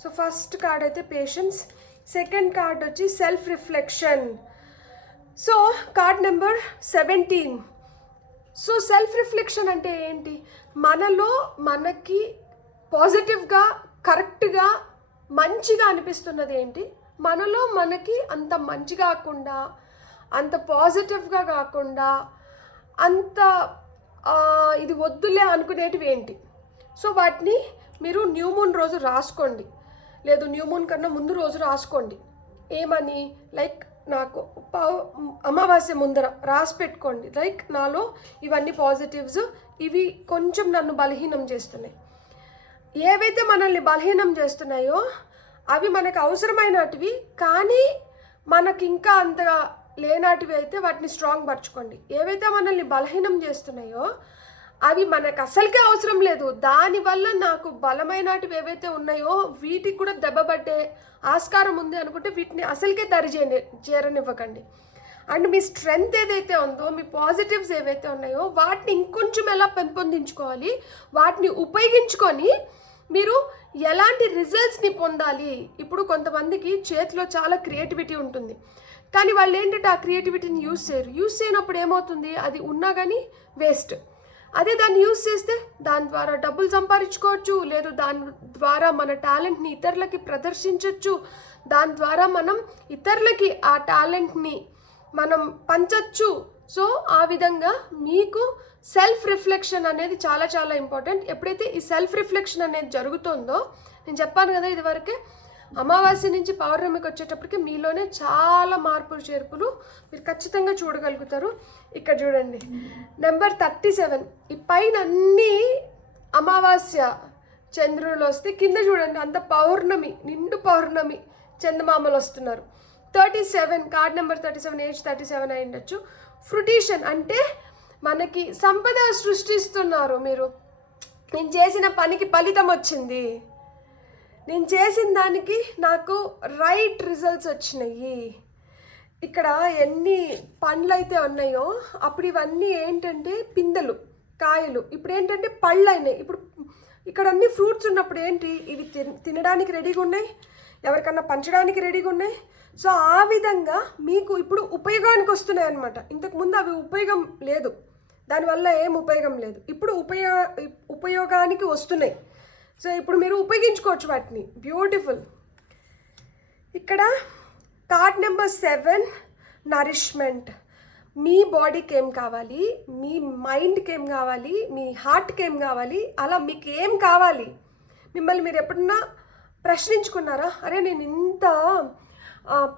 సో ఫస్ట్ కార్డ్ అయితే పేషెన్స్. సెకండ్ కార్డ్ వచ్చి self reflection. So card number 17. So self reflection అంటే ఏంటి? మనలో మనకి పాజిటివ్గా కరెక్ట్గా మంచిగా అనిపిస్తున్నది ఏంటి, మనలో మనకి అంత మంచి కాకుండా, అంత పాజిటివ్గా కాకుండా, అంత ఇది వద్దులే అనుకునేటివి ఏంటి. సో వాటిని మీరు న్యూ మూన్ రోజు రాసుకోండి, లేదు న్యూ మూన్ కన్నా ముందు రోజు రాసుకోండి. ఏమని, లైక్ నాకు అమావాస్య ముందర రాసి పెట్టుకోండి. లైక్ నాలో ఇవన్నీ పాజిటివ్స్, ఇవి కొంచెం నన్ను బలహీనం చేస్తున్నాయి. ఏవైతే మనల్ని బలహీనం చేస్తున్నాయో అవి మనకు అవసరమైనటివి, కానీ మనకి ఇంకా అంతగా లేనాటివి అయితే వాటిని స్ట్రాంగ్ పరచుకోండి. ఏవైతే మనల్ని బలహీనం చేస్తున్నాయో అవి మనకు అసలుకే అవసరం లేదు, దానివల్ల నాకు బలమైనటివి ఏవైతే ఉన్నాయో వీటికి కూడా దెబ్బపట్టే ఆస్కారం ఉంది అనుకుంటే వీటిని అసలుకే చేరనివ్వకండి. అండ్ మీ స్ట్రెంగ్త్ ఏదైతే ఉందో, మీ పాజిటివ్స్ ఏవైతే ఉన్నాయో వాటిని ఇంకొంచెం ఎలా పెంపొందించుకోవాలి, వాటిని ఉపయోగించుకొని మీరు ఎలాంటి రిజల్ట్స్ని పొందాలి. ఇప్పుడు కొంతమందికి చేతిలో చాలా క్రియేటివిటీ ఉంటుంది, కానీ వాళ్ళు ఏంటంటే ఆ క్రియేటివిటీని యూజ్ చేయనప్పుడు ఏమవుతుంది, అది ఉన్నా కానీ వేస్ట్. అదే దాన్ని యూజ్ చేస్తే దాని ద్వారా డబ్బులు సంపాదించుకోవచ్చు, లేదు దాని ద్వారా మన టాలెంట్ని ఇతరులకి ప్రదర్శించవచ్చు, దాని ద్వారా మనం ఇతరులకి ఆ టాలెంట్ని మనం పంచవచ్చు. సో ఆ విధంగా మీకు సెల్ఫ్ రిఫ్లెక్షన్ అనేది చాలా చాలా ఇంపార్టెంట్. ఎప్పుడైతే ఈ సెల్ఫ్ రిఫ్లెక్షన్ అనేది జరుగుతుందో, నేను చెప్పాను కదా ఇదివరకే, అమావాస్య నుంచి పౌర్ణమికి వచ్చేటప్పటికి మీలోనే చాలా మార్పులు చేర్పులు మీరు ఖచ్చితంగా చూడగలుగుతారు. ఇక్కడ చూడండి నెంబర్ 37. ఈ పైన అన్నీ అమావాస్య చంద్రులు వస్తే కింద చూడండి అంత పౌర్ణమి, నిండు పౌర్ణమి చందమామలు వస్తున్నారు. 37 కార్డ్ నెంబర్ 37, ఏజ్ 37 అయి ఉండొచ్చు. ఫ్రుటిషన్ అంటే మనకి సంపద సృష్టిస్తున్నారు. మీరు నేను చేసిన పనికి ఫలితం వచ్చింది, నేను చేసిన దానికి నాకు రైట్ రిజల్ట్స్ వచ్చినాయి. ఇక్కడ ఎన్ని పండ్లు అయితే ఉన్నాయో అప్పుడు ఇవన్నీ ఏంటంటే పిందెలు, కాయలు, ఇప్పుడు ఏంటంటే పళ్ళు అయినాయి. ఇప్పుడు ఇక్కడ అన్ని ఫ్రూట్స్ ఉన్నప్పుడు ఏంటి, ఇవి తినడానికి రెడీగా ఉన్నాయి, ఎవరికన్నా పంచడానికి రెడీగా ఉన్నాయి. సో ఆ విధంగా మీకు ఇప్పుడు ఉపయోగానికి వస్తున్నాయి అన్నమాట. ఇంతకుముందు అవి ఉపయోగం లేదు, దానివల్ల ఏం ఉపయోగం లేదు, ఇప్పుడు ఉపయోగానికి వస్తున్నాయి. సో ఇప్పుడు మీరు ఉపయోగించుకోవచ్చు వాటిని. బ్యూటిఫుల్. ఇక్కడ కార్డ్ నెంబర్ 7 నరిష్మెంట్. మీ బాడీకి ఏం కావాలి, మీ మైండ్కి ఏం కావాలి, మీ హార్ట్కి ఏం కావాలి, అలా మీకు ఏం కావాలి, మిమ్మల్ని మీరు ఎప్పుడన్నా ప్రశ్నించుకున్నారా? అరే నేను ఇంత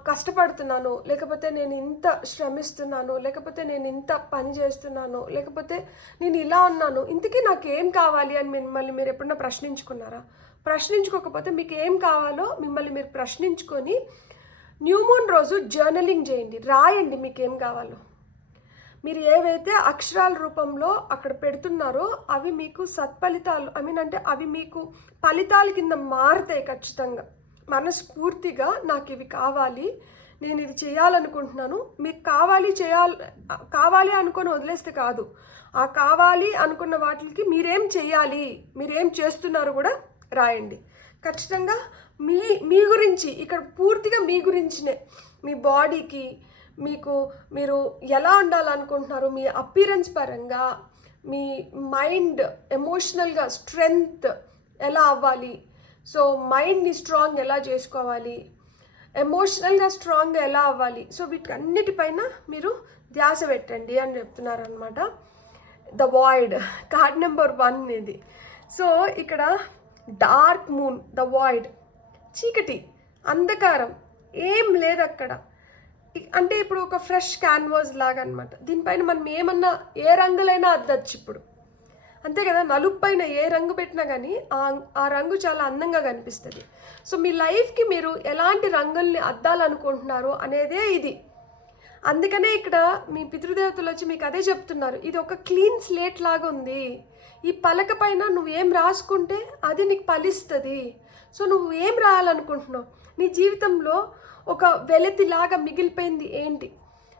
కష్టపడుతున్నాను, లేకపోతే నేను ఇంత శ్రమిస్తున్నాను, లేకపోతే నేను ఇంత పని చేస్తున్నాను, లేకపోతే నేను ఇలా ఉన్నాను, ఇంతకీ నాకు ఏం కావాలి అని మిమ్మల్ని మీరు ఎప్పుడన్నా ప్రశ్నించుకున్నారా? ప్రశ్నించుకోకపోతే మీకు ఏం కావాలో మిమ్మల్ని మీరు ప్రశ్నించుకొని న్యూ మూన్ రోజు జర్నలింగ్ చేయండి, రాయండి మీకు ఏం కావాలో. మీరు ఏవైతే అక్షరాల రూపంలో అక్కడ పెడుతున్నారో అవి మీకు సత్ఫలితాలు, అంటే అవి మీకు ఫలితాల కింద మారుతాయి ఖచ్చితంగా. మనస్ఫూర్తిగా నాకు ఇవి కావాలి, నేను ఇది చేయాలనుకుంటున్నాను, మీకు కావాలి అనుకొని వదిలేస్తే కాదు, ఆ కావాలి అనుకున్న వాటికి మీరేం చేయాలి, మీరేం చేస్తున్నారో కూడా రాయండి. ఖచ్చితంగా మీ గురించి ఇక్కడ పూర్తిగా మీ గురించినే, మీ బాడీకి మీరు ఎలా ఉండాలనుకుంటున్నారు, మీ అపిరెన్స్ పరంగా, మీ మైండ్ ఎమోషనల్గా స్ట్రెంగ్త్ ఎలా అవ్వాలి, సో మైండ్ని స్ట్రాంగ్ ఎలా చేసుకోవాలి, ఎమోషనల్గా స్ట్రాంగ్గా ఎలా అవ్వాలి, సో వీటన్నిటిపైన మీరు ధ్యాస పెట్టండి అని చెప్తున్నారు అనమాట. ద వాయిడ్ కార్డ్ నెంబర్ 1 ఇది. సో ఇక్కడ డార్క్ మూన్, ద వాయిడ్, చీకటి, అంధకారం, ఏం లేదు అక్కడ. అంటే ఇప్పుడు ఒక ఫ్రెష్ క్యాన్వాస్ లాగా అనమాట. దీనిపైన మనం ఏమన్నా ఏ రంగులైనా అద్దచ్చు ఇప్పుడు, అంతే కదా. నలుపు పైన ఏ రంగు పెట్టినా కానీ ఆ రంగు చాలా అందంగా కనిపిస్తుంది. సో మీ లైఫ్కి మీరు ఎలాంటి రంగుల్ని అద్దాలనుకుంటున్నారు అనేదే ఇది. అందుకనే ఇక్కడ మీ పితృదేవతలు వచ్చి మీకు అదే చెప్తున్నారు, ఇది ఒక క్లీన్ స్లేట్ లాగా ఉంది, ఈ పలక పైన నువ్వేం రాసుకుంటే అది నీకు ఫలిస్తుంది. సో నువ్వు ఏం రాయాలనుకుంటున్నావు, నీ జీవితంలో ఒక వెలితిలాగా మిగిలిపోయింది ఏంటి,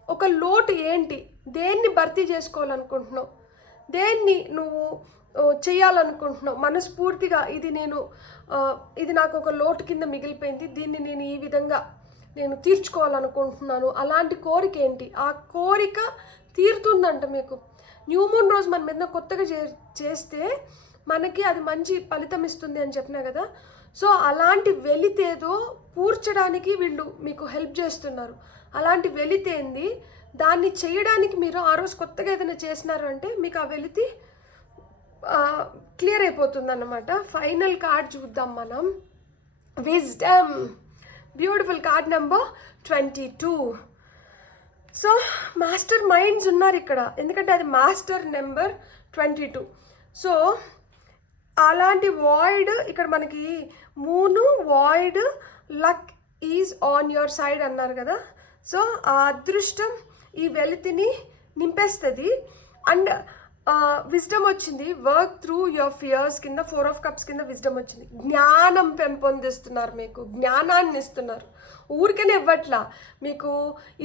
ఒక లోటు ఏంటి, దేన్ని భర్తీ చేసుకోవాలనుకుంటున్నావు, దేన్ని నువ్వు చేయాలనుకుంటున్నావు మనస్ఫూర్తిగా, ఇది నాకు ఒక లోటు కింద మిగిలిపోయింది, దీన్ని నేను ఈ విధంగా తీర్చుకోవాలనుకుంటున్నాను, అలాంటి కోరిక ఏంటి, ఆ కోరిక తీరుతుందంట మీకు. న్యూ మూన్ రోజు మనం ఏదైనా కొత్తగా చేస్తే మనకి అది మంచి ఫలితం ఇస్తుంది అని చెప్పినా కదా. సో అలాంటి వెలితేదో పూడ్చడానికి వీళ్ళు మీకు హెల్ప్ చేస్తున్నారు. అలాంటి వెలితేంది, దాన్ని చేయడానికి మీరు ఆ రోజు కొత్తగా ఏదైనా చేసినారు అంటే మీకు ఆ వెలితి క్లియర్ అయిపోతుంది అన్నమాట. ఫైనల్ కార్డ్ చూద్దాం మనం. Wisdom, beautiful card number 22. So master minds ఉన్నారు ఇక్కడ, ఎందుకంటే అది మాస్టర్ నెంబర్ 22. సో అలాంటి వాయిడ్ ఇక్కడ మనకి moon void, luck is on your side అన్నారు కదా. సో ఆ అదృష్టం ఈ వెలితిని నింపేస్తుంది. అండ్ విజ్డమ్ వచ్చింది, వర్క్ త్రూ యువర్ ఫియర్స్ కింద 4 ఆఫ్ కప్స్ కింద విజ్డమ్ వచ్చింది. జ్ఞానం పెంపొందిస్తున్నారు, మీకు జ్ఞానాన్ని ఇస్తున్నారు. ఊరికనే ఇవ్వట్లా, మీకు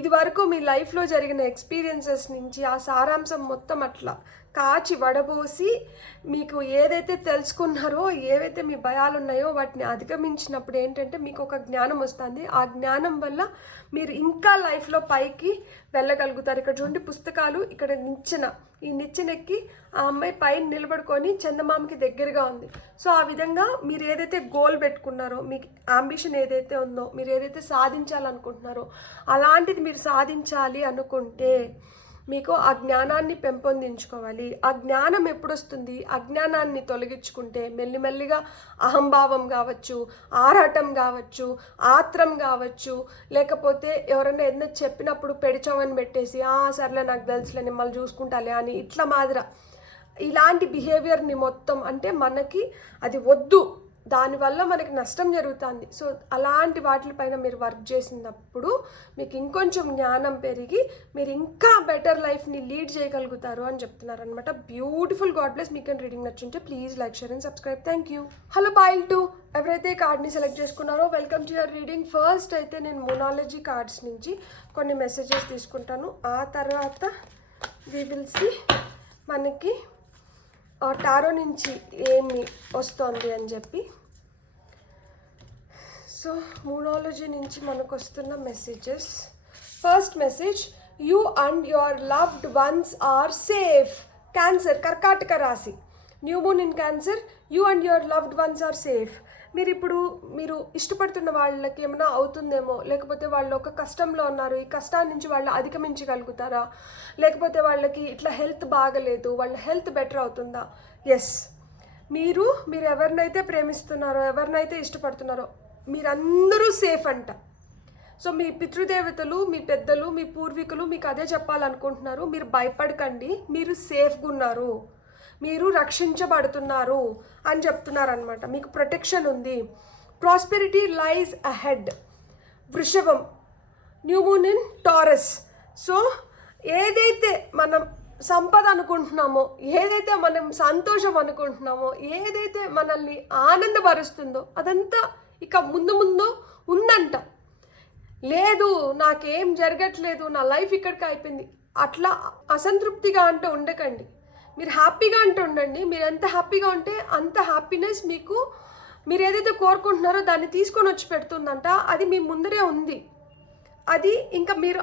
ఇది వరకు మీ లైఫ్లో జరిగిన ఎక్స్పీరియన్సెస్ నుంచి ఆ సారాంశం మొత్తం అట్లా కాచి వడబోసి మీకు ఏదైతే తెలుసుకున్నారో, ఏవైతే మీ భయాలు ఉన్నాయో వాటిని అధిగమించినప్పుడు ఏంటంటే మీకు ఒక జ్ఞానం వస్తుంది. ఆ జ్ఞానం వల్ల మీరు ఇంకా లైఫ్లో పైకి వెళ్ళగలుగుతారు. ఇక్కడ చూడండి పుస్తకాలు, ఇక్కడ ఈ నిచ్చెనెక్కి ఆ అమ్మాయి పైన నిలబడుకొని చందమామకి దగ్గరగా ఉంది. సో ఆ విధంగా మీరు ఏదైతే గోల్ పెట్టుకున్నారో, మీకు అంబిషన్ ఏదైతే ఉందో, మీరు ఏదైతే సాధించాలనుకుంటున్నారో అలాంటిది మీరు సాధించాలి అనుకుంటే మీకు ఆ జ్ఞానాన్ని పెంపొందించుకోవాలి. ఆ జ్ఞానం ఎప్పుడు వస్తుంది, అజ్ఞానాన్ని తొలగించుకుంటే మెల్లిమెల్లిగా అహంభావం కావచ్చు, ఆరాటం కావచ్చు, ఆత్రం కావచ్చు, లేకపోతే ఎవరైనా ఏదైనా చెప్పినప్పుడు పెడిచవని పెట్టేసి సర్లే నాకు తెలుసులే నేను మళ్ళీ చూసుకుంటాలే అని ఇట్లా ఇలాంటి బిహేవియర్ని మొత్తం అంటే మనకి అది వద్దు, దానివల్ల మనకి నష్టం జరుగుతుంది. సో అలాంటి వాటిపైన మీరు వర్క్ చేసినప్పుడు మీకు ఇంకొంచెం జ్ఞానం పెరిగి మీరు ఇంకా బెటర్ లైఫ్ని లీడ్ చేయగలుగుతారు అని చెప్తున్నారు అనమాట. బ్యూటిఫుల్. God bless. మీకు రీడింగ్ నచ్చుంటే please like, share and subscribe. Thank you. Hello pile 2, ఎవరైతే కార్డ్ని సెలెక్ట్ చేసుకున్నారో welcome to your reading. First అయితే నేను మోనాలజీ కార్డ్స్ నుంచి కొన్ని మెసేజెస్ తీసుకుంటాను, ఆ తర్వాత వి విల్ సీ మనకి టారో నుంచి ఏమి వస్తుంది అని చెప్పి. సో మోనాలజీ నుంచి మనకు వస్తున్న messages. First message, you and your loved ones are safe. Cancer, కర్కాటక రాశి, new moon in Cancer. You and your loved ones are safe. మీరు ఇష్టపడుతున్న వాళ్ళకి ఏమైనా అవుతుందేమో, లేకపోతే వాళ్ళు ఒక కష్టంలో ఉన్నారు, ఈ కష్టాన్ని నుంచి వాళ్ళు అధిగమించగలుగుతారా, లేకపోతే వాళ్ళకి ఇట్లా హెల్త్ బాగలేదు, వాళ్ళ హెల్త్ బెటర్ అవుతుందా. ఎస్, మీరు ఎవరినైతే ప్రేమిస్తున్నారో, ఎవరినైతే ఇష్టపడుతున్నారో మీరందరూ సేఫ్ అంట. సో మీ పితృదేవతలు, మీ పెద్దలు, మీ పూర్వీకులు మీకు అదే చెప్పాలనుకుంటున్నారు. మీరు భయపడకండి, మీరు సేఫ్గా ఉన్నారు, మీరు రక్షించబడుతున్నారు అని చెప్తున్నారనమాట. మీకు ప్రొటెక్షన్ ఉంది. Prosperity lies ahead. వృషభం, new moon in Taurus. So ఏదైతే మనం సంపద అనుకుంటున్నామో, ఏదైతే మనం సంతోషం అనుకుంటున్నామో, ఏదైతే మనల్ని ఆనందపరుస్తుందో అదంతా ఇక ముందు ఉందంట. లేదు నాకేం జరగట్లేదు, నా లైఫ్ ఇక్కడికి అయిపోయింది, అట్లా అసంతృప్తిగా అంటూ ఉండకండి. మీరు హ్యాపీగా అంటూ ఉండండి. మీరు ఎంత హ్యాపీగా ఉంటే అంత హ్యాపీనెస్ మీకు మీరు ఏదైతే కోరుకుంటున్నారో దాన్ని తీసుకొని వచ్చి పెడుతుందంట. అది మీ ముందరే ఉంది. అది ఇంకా మీరు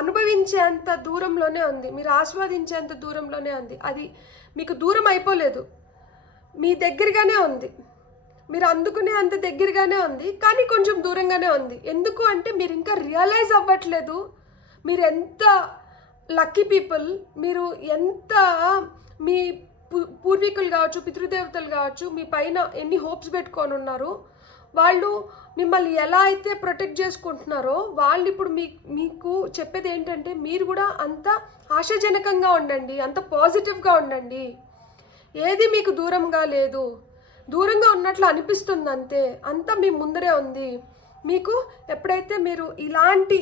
అనుభవించేంత దూరంలోనే ఉంది, మీరు ఆస్వాదించేంత దూరంలోనే ఉంది. అది మీకు దూరం అయిపోలేదు, మీ దగ్గరగానే ఉంది. మీరు అందుకునే అంత దగ్గరగానే ఉంది, కానీ కొంచెం దూరంగానే ఉంది. ఎందుకు అంటే మీరు ఇంకా రియలైజ్ అవ్వట్లేదు మీరు ఎంత లక్కీ పీపుల్, మీరు ఎంత మీ పూర్వీకులు కావచ్చు, పితృదేవతలు కావచ్చు, మీ పైన ఎన్ని హోప్స్ పెట్టుకొని ఉన్నారు. వాళ్ళు మిమ్మల్ని ఎలా అయితే ప్రొటెక్ట్ చేసుకుంటున్నారో వాళ్ళు ఇప్పుడు మీకు చెప్పేది ఏంటంటే మీరు కూడా అంత ఆశాజనకంగా ఉండండి, అంత పాజిటివ్గా ఉండండి. ఏది మీకు దూరంగా లేదు, దూరంగా ఉన్నట్లు అనిపిస్తుంది అంతే, అంతా మీ ముందరే ఉంది. మీకు ఎప్పుడైతే మీరు ఇలాంటి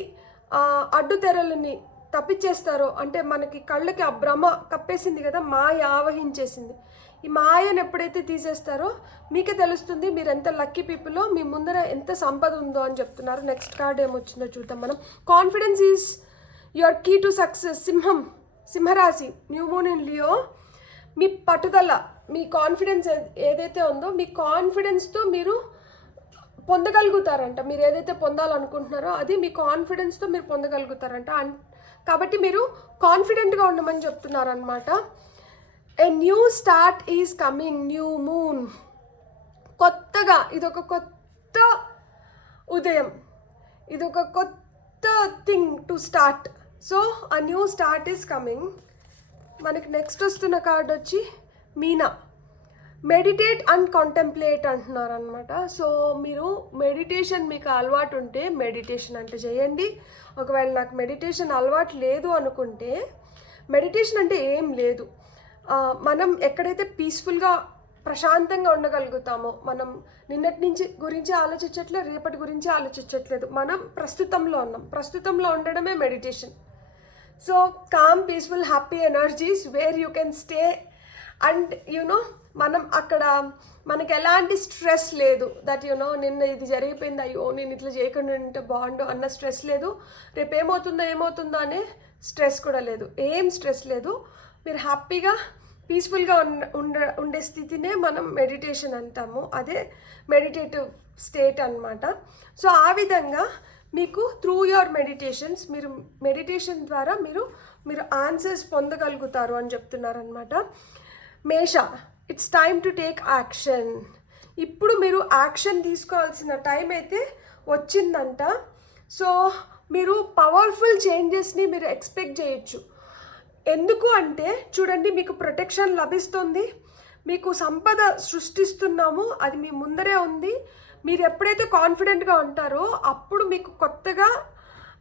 అడ్డుతెరలని తప్పించేస్తారో, అంటే మనకి కళ్ళకి ఆ భ్రమ కప్పేసింది కదా, మాయ ఆవహించేసింది, ఈ మాయను ఎప్పుడైతే తీసేస్తారో మీకే తెలుస్తుంది మీరు ఎంత లక్కీ పీపుల్లో, మీ ముందర ఎంత సంపద ఉందో అని చెప్తున్నారు. నెక్స్ట్ కార్డ్ ఏమొచ్చిందో చూద్దాం మనం. Confidence is your key to success. సింహరాశి, న్యూ మూన్ ఇన్ లియో. మీ పట్టుదల, మీ కాన్ఫిడెన్స్ ఏదైతే ఉందో, మీ కాన్ఫిడెన్స్తో మీరు పొందగలుగుతారంట. మీరు ఏదైతే పొందాలనుకుంటున్నారో అది మీ కాన్ఫిడెన్స్తో మీరు పొందగలుగుతారంట. కాబట్టి మీరు కాన్ఫిడెంట్గా ఉండమని చెప్తున్నారు అనమాట. A new start is coming, new moon. కొత్తగా ఇదొక కొత్త ఉదయం, ఇదొక కొత్త థింగ్ టు స్టార్ట్. సో ఆ న్యూ స్టార్ట్ ఈజ్ కమింగ్. మనకి నెక్స్ట్ వస్తున్న కార్డ్ వచ్చి మీనా. మెడిటేట్ అండ్ కాంటెంప్లేట్ అంటున్నారు అనమాట. సో మీరు మెడిటేషన్ మీకు అలవాటు ఉంటే మెడిటేషన్ అంటే చేయండి. ఒకవేళ నాకు మెడిటేషన్ అలవాటు లేదు అనుకుంటే, మెడిటేషన్ అంటే ఏం లేదు, మనం ఎక్కడైతే పీస్ఫుల్గా ప్రశాంతంగా ఉండగలుగుతామో, మనం నిన్నటి నుంచి గురించి ఆలోచించట్లేదు, రేపటి గురించి ఆలోచించట్లేదు, మనం ప్రస్తుతంలో ఉన్నాం. ప్రస్తుతంలో ఉండడమే meditation. So calm, peaceful, happy energies where you can stay. And you know మనం అక్కడ మనకి ఎలాంటి స్ట్రెస్ లేదు, దట్ యూనో నిన్న ఇది జరిగిపోయింది, అయ్యో నేను ఇట్లా చేయకుండా ఉంటే బాగుండు అన్న స్ట్రెస్ లేదు, రేపు ఏమవుతుందో అనే స్ట్రెస్ కూడా లేదు, ఏం స్ట్రెస్ లేదు. మీరు హ్యాపీగా పీస్ఫుల్గా ఉండే స్థితినే మనం మెడిటేషన్ అంటాము. అదే మెడిటేటివ్ స్టేట్ అన్నమాట. సో ఆ విధంగా మీకు త్రూ యువర్ మెడిటేషన్స్, మీరు మెడిటేషన్ ద్వారా మీరు ఆన్సర్స్ పొందగలుగుతారు అని చెప్తున్నారు అనమాట. మేష, it's time to take action. ఇప్పుడు మీరు యాక్షన్ తీసుకోవాల్సిన టైం అయితే వచ్చిందంట. సో మీరు పవర్ఫుల్ చేంజెస్ని మీరు ఎక్స్పెక్ట్ చేయొచ్చు. ఎందుకు అంటే చూడండి, మీకు ప్రొటెక్షన్ లభిస్తుంది, మీకు సంపద సృష్టిస్తున్నాము, అది మీ ముందరే ఉంది. మీరు ఎప్పుడైతే కాన్ఫిడెంట్గా ఉంటారో అప్పుడు మీకు కొత్తగా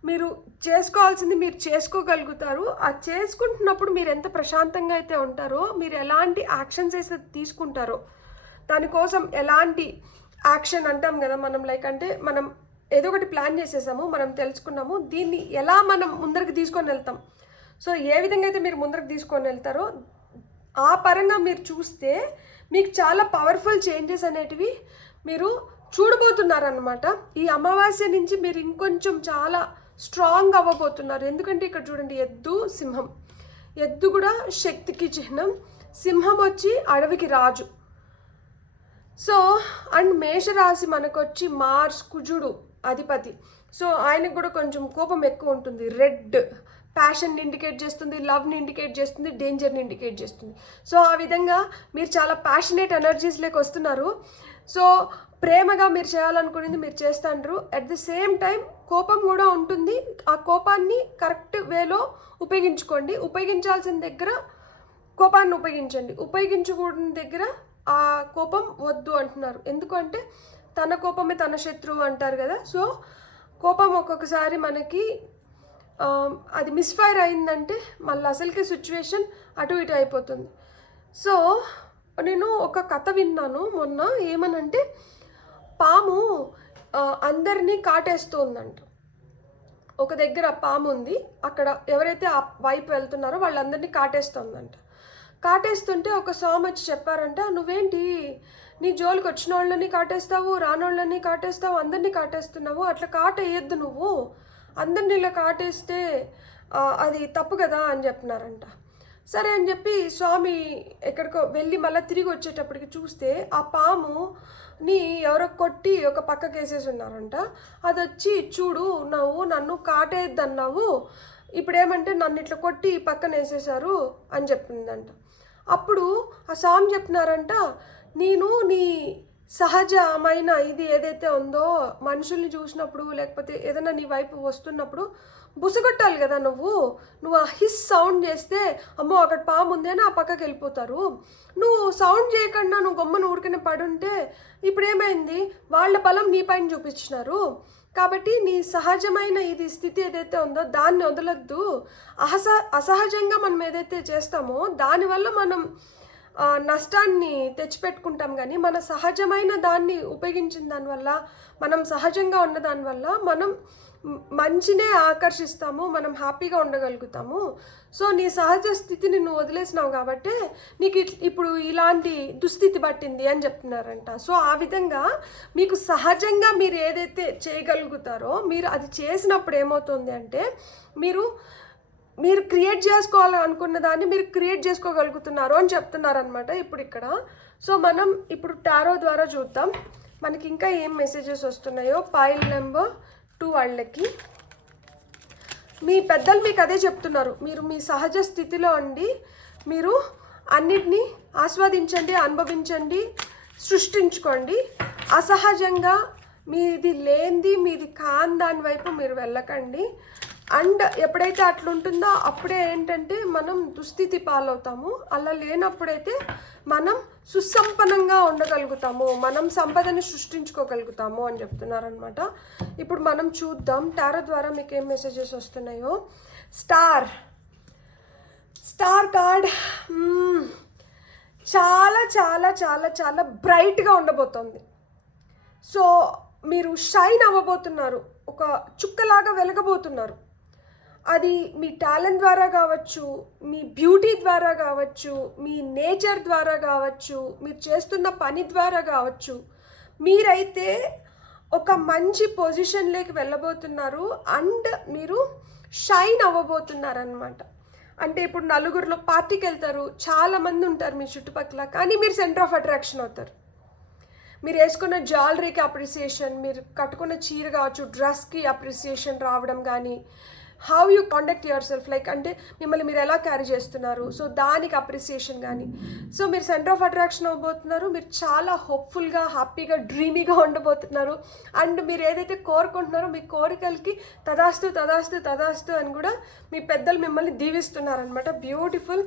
మీరు చేసుకోవాల్సింది మీరు చేసుకోగలుగుతారు. ఆ చేసుకుంటున్నప్పుడు మీరు ఎంత ప్రశాంతంగా అయితే ఉంటారో, మీరు ఎలాంటి యాక్షన్స్ అయితే తీసుకుంటారో, దానికోసం ఎలాంటి యాక్షన్ అంటాం కదా మనం, లైక్ అంటే మనం ఏదో ఒకటి ప్లాన్ చేసేసాము, మనం తెలుసుకున్నాము, దీన్ని ఎలా మనం ముందరికి తీసుకొని వెళ్తాం. సో ఏ విధంగా అయితే మీరు ముందరికి తీసుకొని వెళ్తారో ఆ పరంగా మీరు చూస్తే మీకు చాలా పవర్ఫుల్ చేంజెస్ అనేటివి మీరు చూడబోతున్నారన్నమాట. ఈ అమావాస్య నుంచి మీరు ఇంకొంచెం చాలా స్ట్రాంగ్ అవ్వబోతున్నారు. ఎందుకంటే ఇక్కడ చూడండి, ఎద్దు, సింహం. ఎద్దు కూడా శక్తికి చిహ్నం, సింహం వచ్చి అడవికి రాజు. సో అండ్ మేషరాశి మనకొచ్చి మార్స్, కుజుడు అధిపతి. సో ఆయనకు కూడా కొంచెం కోపం ఎక్కువ ఉంటుంది. రెడ్ ప్యాషన్ని ఇండికేట్ చేస్తుంది, లవ్ని ఇండికేట్ చేస్తుంది, డేంజర్ని ఇండికేట్ చేస్తుంది. సో ఆ విధంగా మీరు చాలా ప్యాషనేట్ ఎనర్జీస్లోకి వస్తున్నారు. సో ప్రేమగా మీరు చేయాలనుకునేది మీరు చేస్తారు. అట్ ది సేమ్ టైం కోపం కూడా ఉంటుంది. ఆ కోపాన్ని కరెక్ట్ వేలో ఉపయోగించుకోండి. ఉపయోగించాల్సిన దగ్గర కోపాన్ని ఉపయోగించండి, ఉపయోగించకూడని దగ్గర ఆ కోపం వద్దు అంటున్నారు. ఎందుకంటే తన కోపమే తన శత్రువు అంటారు కదా. సో కోపం ఒక్కొక్కసారి మనకి అది మిస్ఫైర్ అయిందంటే మళ్ళీ అసలుకి సిచ్యువేషన్ అటు ఇటు అయిపోతుంది. సో నేను ఒక కథ విన్నాను మొన్న, ఏమనంటే పాము అందరినీ కాటేస్తుందంట. ఒక దగ్గర పాము ఉంది, అక్కడ ఎవరైతే ఆ వైపు వెళ్తున్నారో వాళ్ళందరినీ కాటేస్తుందంట. కాటేస్తుంటే ఒక స్వామి వచ్చి చెప్పారంట, నువ్వేంటి నీ జోలికి వచ్చిన వాళ్ళని కాటేస్తావు, రానోళ్ళని కాటేస్తావు, అందరినీ కాటేస్తున్నావు. అట్లా కాటేయద్దు నువ్వు, అందరినీ ఇలా కాటేస్తే అది తప్పు కదా అని చెప్తున్నారంట. సరే అని చెప్పి స్వామి ఎక్కడికో వెళ్ళి మళ్ళీ తిరిగి వచ్చేటప్పటికి చూస్తే ఆ పాముని ఎవరో కొట్టి ఒక పక్కకి వేసేసి ఉన్నారంట. అది వచ్చి, చూడు నువ్వు నన్ను కాటేద్దన్నావు, ఇప్పుడేమంటే నన్ను ఇట్లా కొట్టి పక్కన వేసేసారు అని చెప్పిందంట. అప్పుడు ఆ స్వామి చెప్తున్నారంట, నేను నీ సహజమైన ఇది ఏదైతే ఉందో మనుషుల్ని చూసినప్పుడు లేకపోతే ఏదైనా నీ వైపు వస్తున్నప్పుడు బుసగొట్టాలి కదా, నువ్వు ఆ హిస్ సౌండ్ చేస్తే అమ్మో అక్కడ పాము ఉంది అని ఆ పక్కకి వెళ్ళిపోతారు. నువ్వు సౌండ్ చేయకుండా నువ్వు గమ్మను ఊరికనే పడుంటే ఇప్పుడు ఏమైంది, వాళ్ళ బలం నీ పైన చూపించినారు. కాబట్టి నీ సహజమైన ఇది స్థితి ఏదైతే ఉందో దాన్ని వదలొద్దు. అసహజంగా మనం ఏదైతే చేస్తామో దానివల్ల మనం నష్టాన్ని తెచ్చిపెట్టుకుంటాం. కానీ మన సహజమైన దాన్ని ఉపయోగించిన దానివల్ల, మనం సహజంగా ఉన్న దానివల్ల మనం మంచినే ఆకర్షిస్తాము, మనం హ్యాపీగా ఉండగలుగుతాము. సో నీ సహజ స్థితిని నువ్వు వదిలేసినావు కాబట్టి నీకు ఇప్పుడు ఇలాంటి దుస్థితి పట్టింది అని చెప్తున్నారంట. సో ఆ విధంగా మీకు సహజంగా మీరు ఏదైతే చేయగలుగుతారో మీరు అది చేసినప్పుడు ఏమవుతుంది అంటే మీరు క్రియేట్ చేసుకోవాలనుకున్న దాన్ని మీరు క్రియేట్ చేసుకోగలుగుతున్నారు అని చెప్తున్నారనమాట ఇప్పుడు ఇక్కడ. సో మనం ఇప్పుడు టారో ద్వారా చూద్దాం మనకి ఇంకా ఏం మెసేజెస్ వస్తున్నాయో. పైల్ నెంబర్ 2 వాళ్ళకి మీ పెద్దలు మీకు అదే చెప్తున్నారు, మీరు మీ సహజ స్థితిలో ఉండి మీరు అన్నిటినీ ఆస్వాదించండి, అనుభవించండి, సృష్టించుకోండి. అసహజంగా మీది లేనిది మీది కాని దాని వైపు మీరు వెళ్ళకండి. అండ్ ఎప్పుడైతే అట్లుంటుందో అప్పుడే ఏంటంటే మనం దుస్థితి పాలవుతాము. అలా లేనప్పుడైతే మనం సుసంపన్నంగా ఉండగలుగుతాము, మనం సంపదని సృష్టించుకోగలుగుతాము అని చెప్తున్నారనమాట. ఇప్పుడు మనం చూద్దాం టారో ద్వారా మీకు ఏం మెసేజెస్ వస్తున్నాయో. స్టార్ కార్డ్ చాలా చాలా చాలా చాలా బ్రైట్గా ఉండబోతోంది. సో మీరు షైన్ అవ్వబోతున్నారు, ఒక చుక్కలాగా వెలగబోతున్నారు. అది మీ టాలెంట్ ద్వారా కావచ్చు, మీ బ్యూటీ ద్వారా కావచ్చు, మీ నేచర్ ద్వారా కావచ్చు, మీరు చేస్తున్న పని ద్వారా కావచ్చు. మీరైతే ఒక మంచి పొజిషన్లోకి వెళ్ళబోతున్నారు అండ్ మీరు షైన్ అవ్వబోతున్నారనమాట. అంటే ఇప్పుడు నలుగురిలో పార్టీకి వెళ్తారు, చాలామంది ఉంటారు మీ చుట్టుపక్కల, కానీ మీరు సెంటర్ ఆఫ్ అట్రాక్షన్ అవుతారు. మీరు వేసుకున్న జ్యువెలరీకి అప్రిసియేషన్, మీరు కట్టుకున్న చీర కావచ్చు, డ్రెస్కి అప్రిసియేషన్ రావడం, కానీ how you conduct your self, like అంటే మిమ్మల్ని మీరు ఎలా క్యారీ చేస్తున్నారు, సో దానికి అప్రిసియేషన్ కానీ. సో మీరు సెంటర్ ఆఫ్ అట్రాక్షన్ అవ్వబోతున్నారు, మీరు చాలా హోప్ఫుల్గా, హ్యాపీగా, డ్రీమీగా ఉండబోతున్నారు. అండ్ మీరు ఏదైతే కోరుకుంటున్నారో మీ కోరికలకి తదాస్తు తదాస్తు తదాస్తు అని కూడా మీ పెద్దలు మిమ్మల్ని దీవిస్తున్నారనమాట. బ్యూటిఫుల్.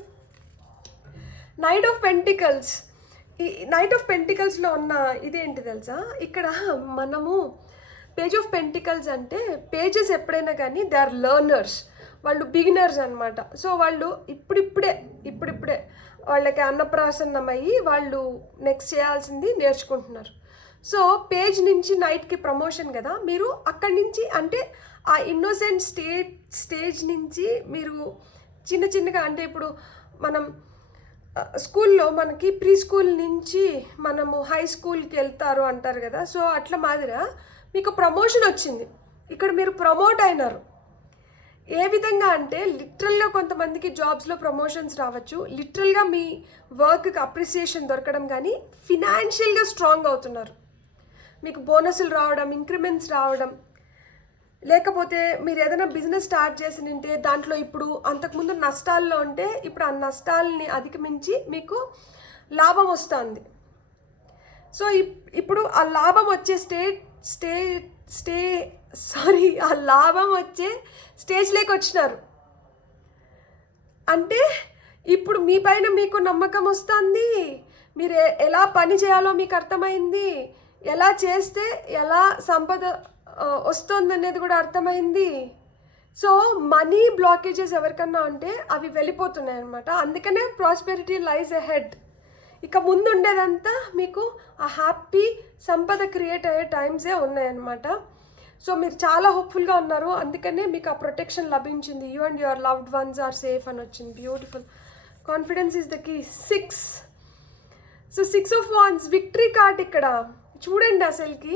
Knight of pentacles. ఈ నైట్ ఆఫ్ పెంటికల్స్లో ఉన్న ఇదేంటి తెలుసా, ఇక్కడ మనము పేజ్ ఆఫ్ పెంటికల్స్ అంటే పేజెస్ ఎప్పుడైనా కానీ దే ఆర్ లెర్నర్స్, వాళ్ళు బిగినర్స్ అనమాట. సో వాళ్ళు ఇప్పుడిప్పుడే వాళ్ళకి అన్నప్రాసన్నమయ్యి వాళ్ళు నెక్స్ట్ చేయాల్సింది నేర్చుకుంటున్నారు. సో పేజ్ నుంచి నైట్కి ప్రమోషన్ కదా, మీరు అక్కడి నుంచి అంటే ఆ ఇన్నోసెంట్ స్టేజ్ నుంచి మీరు చిన్నగా అంటే ఇప్పుడు మనం స్కూల్లో మనకి ప్రీ స్కూల్ నుంచి మనము హై స్కూల్కి వెళ్తారు అంటారు కదా. సో అట్లా మాదిరిగా మీకు ప్రమోషన్ వచ్చింది, ఇక్కడ మీరు ప్రమోట్ అయినారు. ఏ విధంగా అంటే లిటరల్గా కొంతమందికి జాబ్స్లో ప్రమోషన్స్ రావచ్చు, లిటరల్గా మీ వర్క్కి అప్రిసియేషన్ దొరకడం, కానీ ఫినాన్షియల్గా స్ట్రాంగ్ అవుతున్నారు. మీకు బోనస్లు రావడం, ఇంక్రిమెంట్స్ రావడం, లేకపోతే మీరు ఏదైనా బిజినెస్ స్టార్ట్ చేసి నింటే దాంట్లో ఇప్పుడు అంతకుముందు నష్టాల్లో ఉంటే ఇప్పుడు ఆ నష్టాలని అధిగమించి మీకు లాభం వస్తుంది. సో ఇప్పుడు ఆ లాభం వచ్చే ఆ లాభం వచ్చే స్టేజ్లోకి వచ్చినారు. అంటే ఇప్పుడు మీ పైన మీకు నమ్మకం వస్తుంది, మీరు ఎలా పని చేయాలో మీకు అర్థమైంది, ఎలా చేస్తే ఎలా సంపద వస్తుందనేది కూడా అర్థమైంది. సో మనీ బ్లాకేజెస్ ఎవరికన్నా ఉంటే అవి వెళ్ళిపోతున్నాయి అన్నమాట. అందుకనే ప్రాస్పెరిటీ లైజ్ అహెడ్. ఇక ముందు ఉండేదంతా మీకు ఆ హ్యాపీ సంపద క్రియేట్ అయ్యే టైమ్సే ఉన్నాయన్నమాట. సో మీరు చాలా హోప్ఫుల్గా ఉన్నారు, అందుకనే మీకు ఆ ప్రొటెక్షన్ లభించింది. You and your loved ones are safe అని వచ్చింది. Beautiful. Confidence is the key. So 6 of Wands victory card ఇక్కడ చూడండి. అసలుకి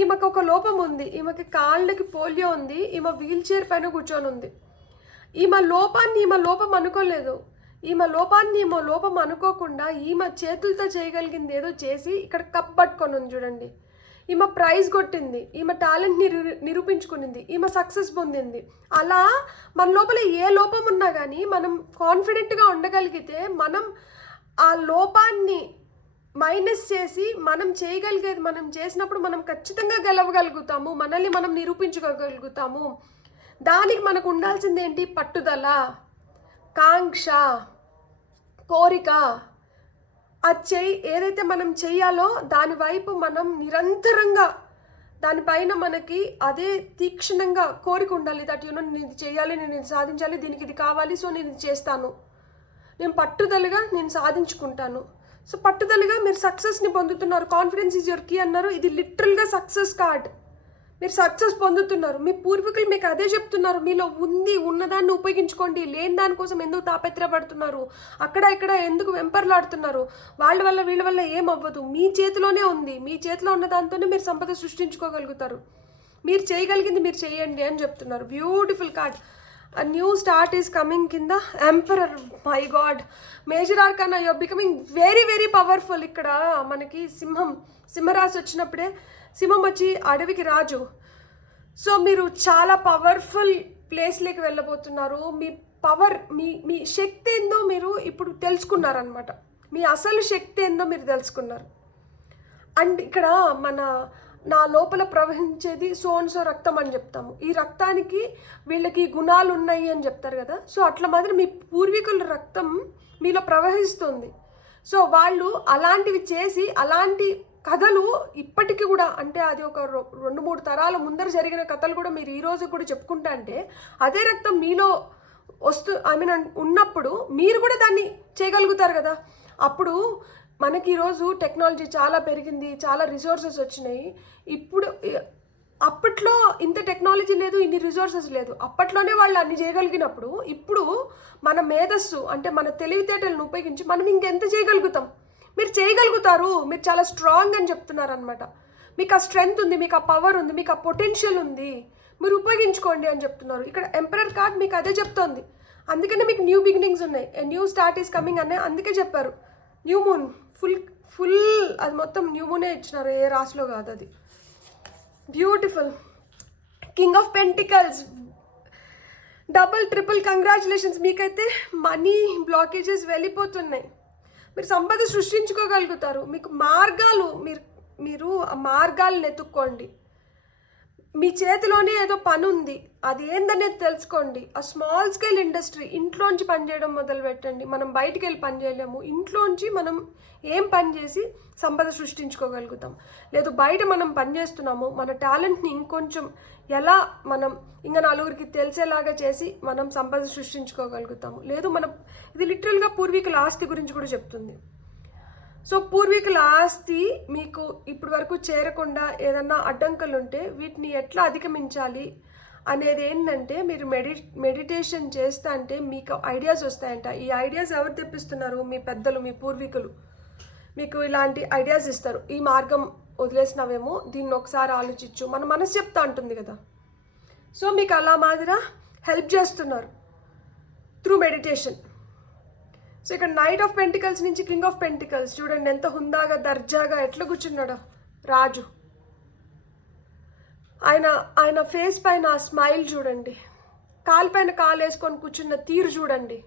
ఈమెకు ఒక లోపం ఉంది, ఈమెకి కాళ్ళకి పోలియో ఉంది, ఈమె వీల్ చైర్ పైన కూర్చొని ఉంది. ఈమె లోపం అనుకోలేదు. ఈమె లోపం అనుకోకుండా ఈమె చేతులతో చేయగలిగింది ఏదో చేసి ఇక్కడ కప్ పట్టుకొని ఉంది చూడండి. ఈమె ప్రైజ్ కొట్టింది, ఈమె టాలెంట్ని నిరూపించుకునింది, ఈమె సక్సెస్ పొందింది. అలా మన లోపల ఏ లోపం ఉన్నా కానీ మనం కాన్ఫిడెంట్గా ఉండగలిగితే మనం ఆ లోపాన్ని మైనస్ చేసి మనం చేయగలిగేది మనం చేసినప్పుడు మనం ఖచ్చితంగా గెలవగలుగుతాము, మనల్ని మనం నిరూపించుకోగలుగుతాము. దానికి మనకు ఉండాల్సింది ఏంటి? పట్టుదల, కాంక్ష, కోరిక. ఏదైతే మనం చెయ్యాలో దాని వైపు మనం నిరంతరంగా దానిపైన మనకి అదే తీక్షణంగా కోరిక ఉండాలి. నేను ఇది చేయాలి, నేను ఇది సాధించాలి, దీనికి ఇది కావాలి, సో నేను ఇది చేస్తాను, నేను పట్టుదలగా నేను సాధించుకుంటాను. సో పట్టుదలగా మీరు సక్సెస్ని పొందుతున్నారు. కాన్ఫిడెన్స్ ఈజ్ యువర్ కీ అన్నారు. ఇది లిటరల్గా సక్సెస్ కార్డ్. మీరు సక్సెస్ పొందుతున్నారు. మీ పూర్వీకులు మీకు అదే చెప్తున్నారు, మీలో ఉన్నదాన్ని ఉపయోగించుకోండి, లేని దానికోసం ఎందుకు తాపత్రపడుతున్నారు, అక్కడ ఇక్కడ ఎందుకు వెంపర్లాడుతున్నారు, వాళ్ళ వల్ల వీళ్ళ వల్ల ఏం అవ్వదు, మీ చేతిలోనే ఉంది, మీ చేతిలో ఉన్న దాంతోనే మీరు సంపద సృష్టించుకోగలుగుతారు, మీరు చేయగలిగింది మీరు చేయండి అని చెప్తున్నారు. Beautiful card. A new start is coming కింద emperor. My god, major arcana, you're becoming very very powerful. ఇక్కడ మనకి సింహరాశి వచ్చినప్పుడే సింహం వచ్చి అడవికి రాజు. సో మీరు చాలా పవర్ఫుల్ ప్లేస్లోకి వెళ్ళబోతున్నారు. మీ పవర్, మీ శక్తి ఏందో మీరు ఇప్పుడు తెలుసుకున్నారనమాట. మీ అసలు శక్తి ఏందో మీరు తెలుసుకున్నారు. అండ్ ఇక్కడ నా లోపల ప్రవహించేది సో రక్తం అని చెప్తాము. ఈ రక్తానికి వీళ్ళకి గుణాలు ఉన్నాయి అని చెప్తారు కదా. సో అట్లా మాదిరి మీ పూర్వీకుల రక్తం మీలో ప్రవహిస్తుంది. సో వాళ్ళు అలాంటివి చేసి అలాంటి కథలు ఇప్పటికీ కూడా, అంటే అది ఒక 2-3 తరాల ముందర జరిగిన కథలు కూడా మీరు ఈరోజు కూడా చెప్పుకుంటా అంటే అదే రక్తం మీలో ఉన్నప్పుడు మీరు కూడా దాన్ని చేయగలుగుతారు కదా. అప్పుడు మనకి ఈరోజు టెక్నాలజీ చాలా పెరిగింది, చాలా రిసోర్సెస్ వచ్చినాయి. అప్పట్లో ఇంత టెక్నాలజీ లేదు, ఇన్ని రిసోర్సెస్ లేదు. అప్పట్లోనే వాళ్ళు అన్ని చేయగలిగినప్పుడు ఇప్పుడు మన మేధస్సు అంటే మన తెలివితేటలను ఉపయోగించి మనం ఇంకెంత చేయగలుగుతాం. మీరు చేయగలుగుతారు, మీరు చాలా స్ట్రాంగ్ అని చెప్తున్నారు అనమాట. మీకు ఆ స్ట్రెంగ్త్ ఉంది, మీకు ఆ పవర్ ఉంది, మీకు ఆ పొటెన్షియల్ ఉంది, మీరు ఉపయోగించుకోండి అని చెప్తున్నారు. ఇక్కడ ఎంపరర్ కార్డ్ మీకు అదే చెప్తోంది. అందుకనే మీకు న్యూ బిగినింగ్స్ ఉన్నాయి, న్యూ స్టార్ట్ ఈస్ కమింగ్ అనే అందుకే చెప్పారు. న్యూ మూన్ ఫుల్ అది మొత్తం న్యూ మూనే ఇచ్చినారు, ఏ రాశిలో కాదు అది. Beautiful. King of pentacles, double triple congratulations. మీకైతే మనీ బ్లాకేజెస్ వెళ్ళిపోతున్నాయి, మీరు సంపద సృష్టించుకోగలుగుతారు. మీకు మార్గాలు, మీరు ఆ మార్గాలను ఎత్తుక్కోండి. మీ చేతిలోనే ఏదో పని ఉంది, అది ఏందనేది తెలుసుకోండి. ఆ స్మాల్ స్కేల్ ఇండస్ట్రీ, ఇంట్లోంచి పనిచేయడం మొదలు పెట్టండి. మనం బయటికి వెళ్ళి పని చేయలేము, ఇంట్లోంచి మనం ఏం పని చేసి సంపద సృష్టించుకోగలుగుతాం. లేదు బయట మనం పని చేస్తున్నాము, మన టాలెంట్ని ఇంకొంచెం ఎలా మనం ఇంకా నలుగురికి తెలిసేలాగా చేసి మనం సంపద సృష్టించుకోగలుగుతాము. లేదు ఇది లిటరల్గా పూర్వీకుల ఆస్తి గురించి కూడా చెప్తుంది. సో పూర్వీకుల ఆస్తి మీకు ఇప్పటి వరకు చేరకుండా ఏదన్నా అడ్డంకులు ఉంటే వీటిని ఎట్లా అధిగమించాలి అనేది ఏంటంటే మీరు మెడిటేషన్ చేస్తా అంటే మీకు ఐడియాస్ వస్తాయంట. ఈ ఐడియాస్ ఎవరు తెప్పిస్తున్నారు? మీ పెద్దలు, మీ పూర్వీకులు మీకు ఇలాంటి ఐడియాస్ ఇస్తారు. ఈ మార్గం వదిలేసినావేమో, దీన్ని ఒకసారి ఆలోచించు, మన మనసు చెప్తా ఉంటుంది కదా. సో మీకు అలా మాదిరా హెల్ప్ చేస్తున్నారు త్రూ మెడిటేషన్. సో ఇక్కడ నైట్ ఆఫ్ పెంటికల్స్ నుంచి కింగ్ ఆఫ్ పెంటికల్స్ చూడండి, ఎంత హుందాగా దర్జాగా ఎట్లా కూర్చున్నాడో రాజు. ఆయన ఫేస్ పైన ఆ స్మైల్ చూడండి, కాలు పైన కాలు వేసుకొని కూర్చున్న తీరు చూడండి.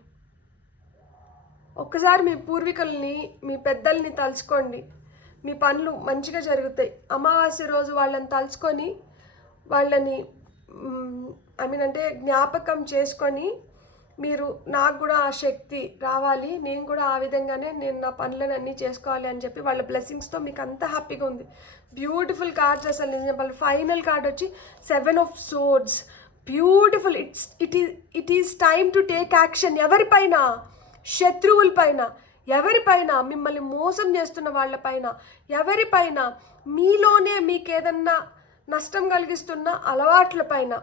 ఒక్కసారి మీ పూర్వీకుల్ని, మీ పెద్దల్ని తలుచుకోండి, మీ పనులు మంచిగా జరుగుతాయి. అమావాస్య రోజు వాళ్ళని తలుచుకొని వాళ్ళని అంటే జ్ఞాపకం చేసుకొని మీరు నాకు కూడా ఆ శక్తి రావాలి, నేను కూడా ఆ విధంగానే నేను నా పనులను అన్నీ చేసుకోవాలి అని చెప్పి వాళ్ళ బ్లెస్సింగ్స్తో మీకు అంత హ్యాపీగా ఉంది. బ్యూటిఫుల్ కార్డ్స్ అసలు నేను చెప్పాలి. ఫైనల్ కార్డ్ వచ్చి 7 of Swords. Beautiful. It is time to take action. ఎవరిపైన? శత్రువులపైన, ఎవరిపైన? మిమ్మల్ని మోసం చేస్తున్న వాళ్ళపైన, ఎవరిపైన? మీలోనే మీకు ఏదన్నా నష్టం కలిగిస్తున్న అలవాట్ల పైన.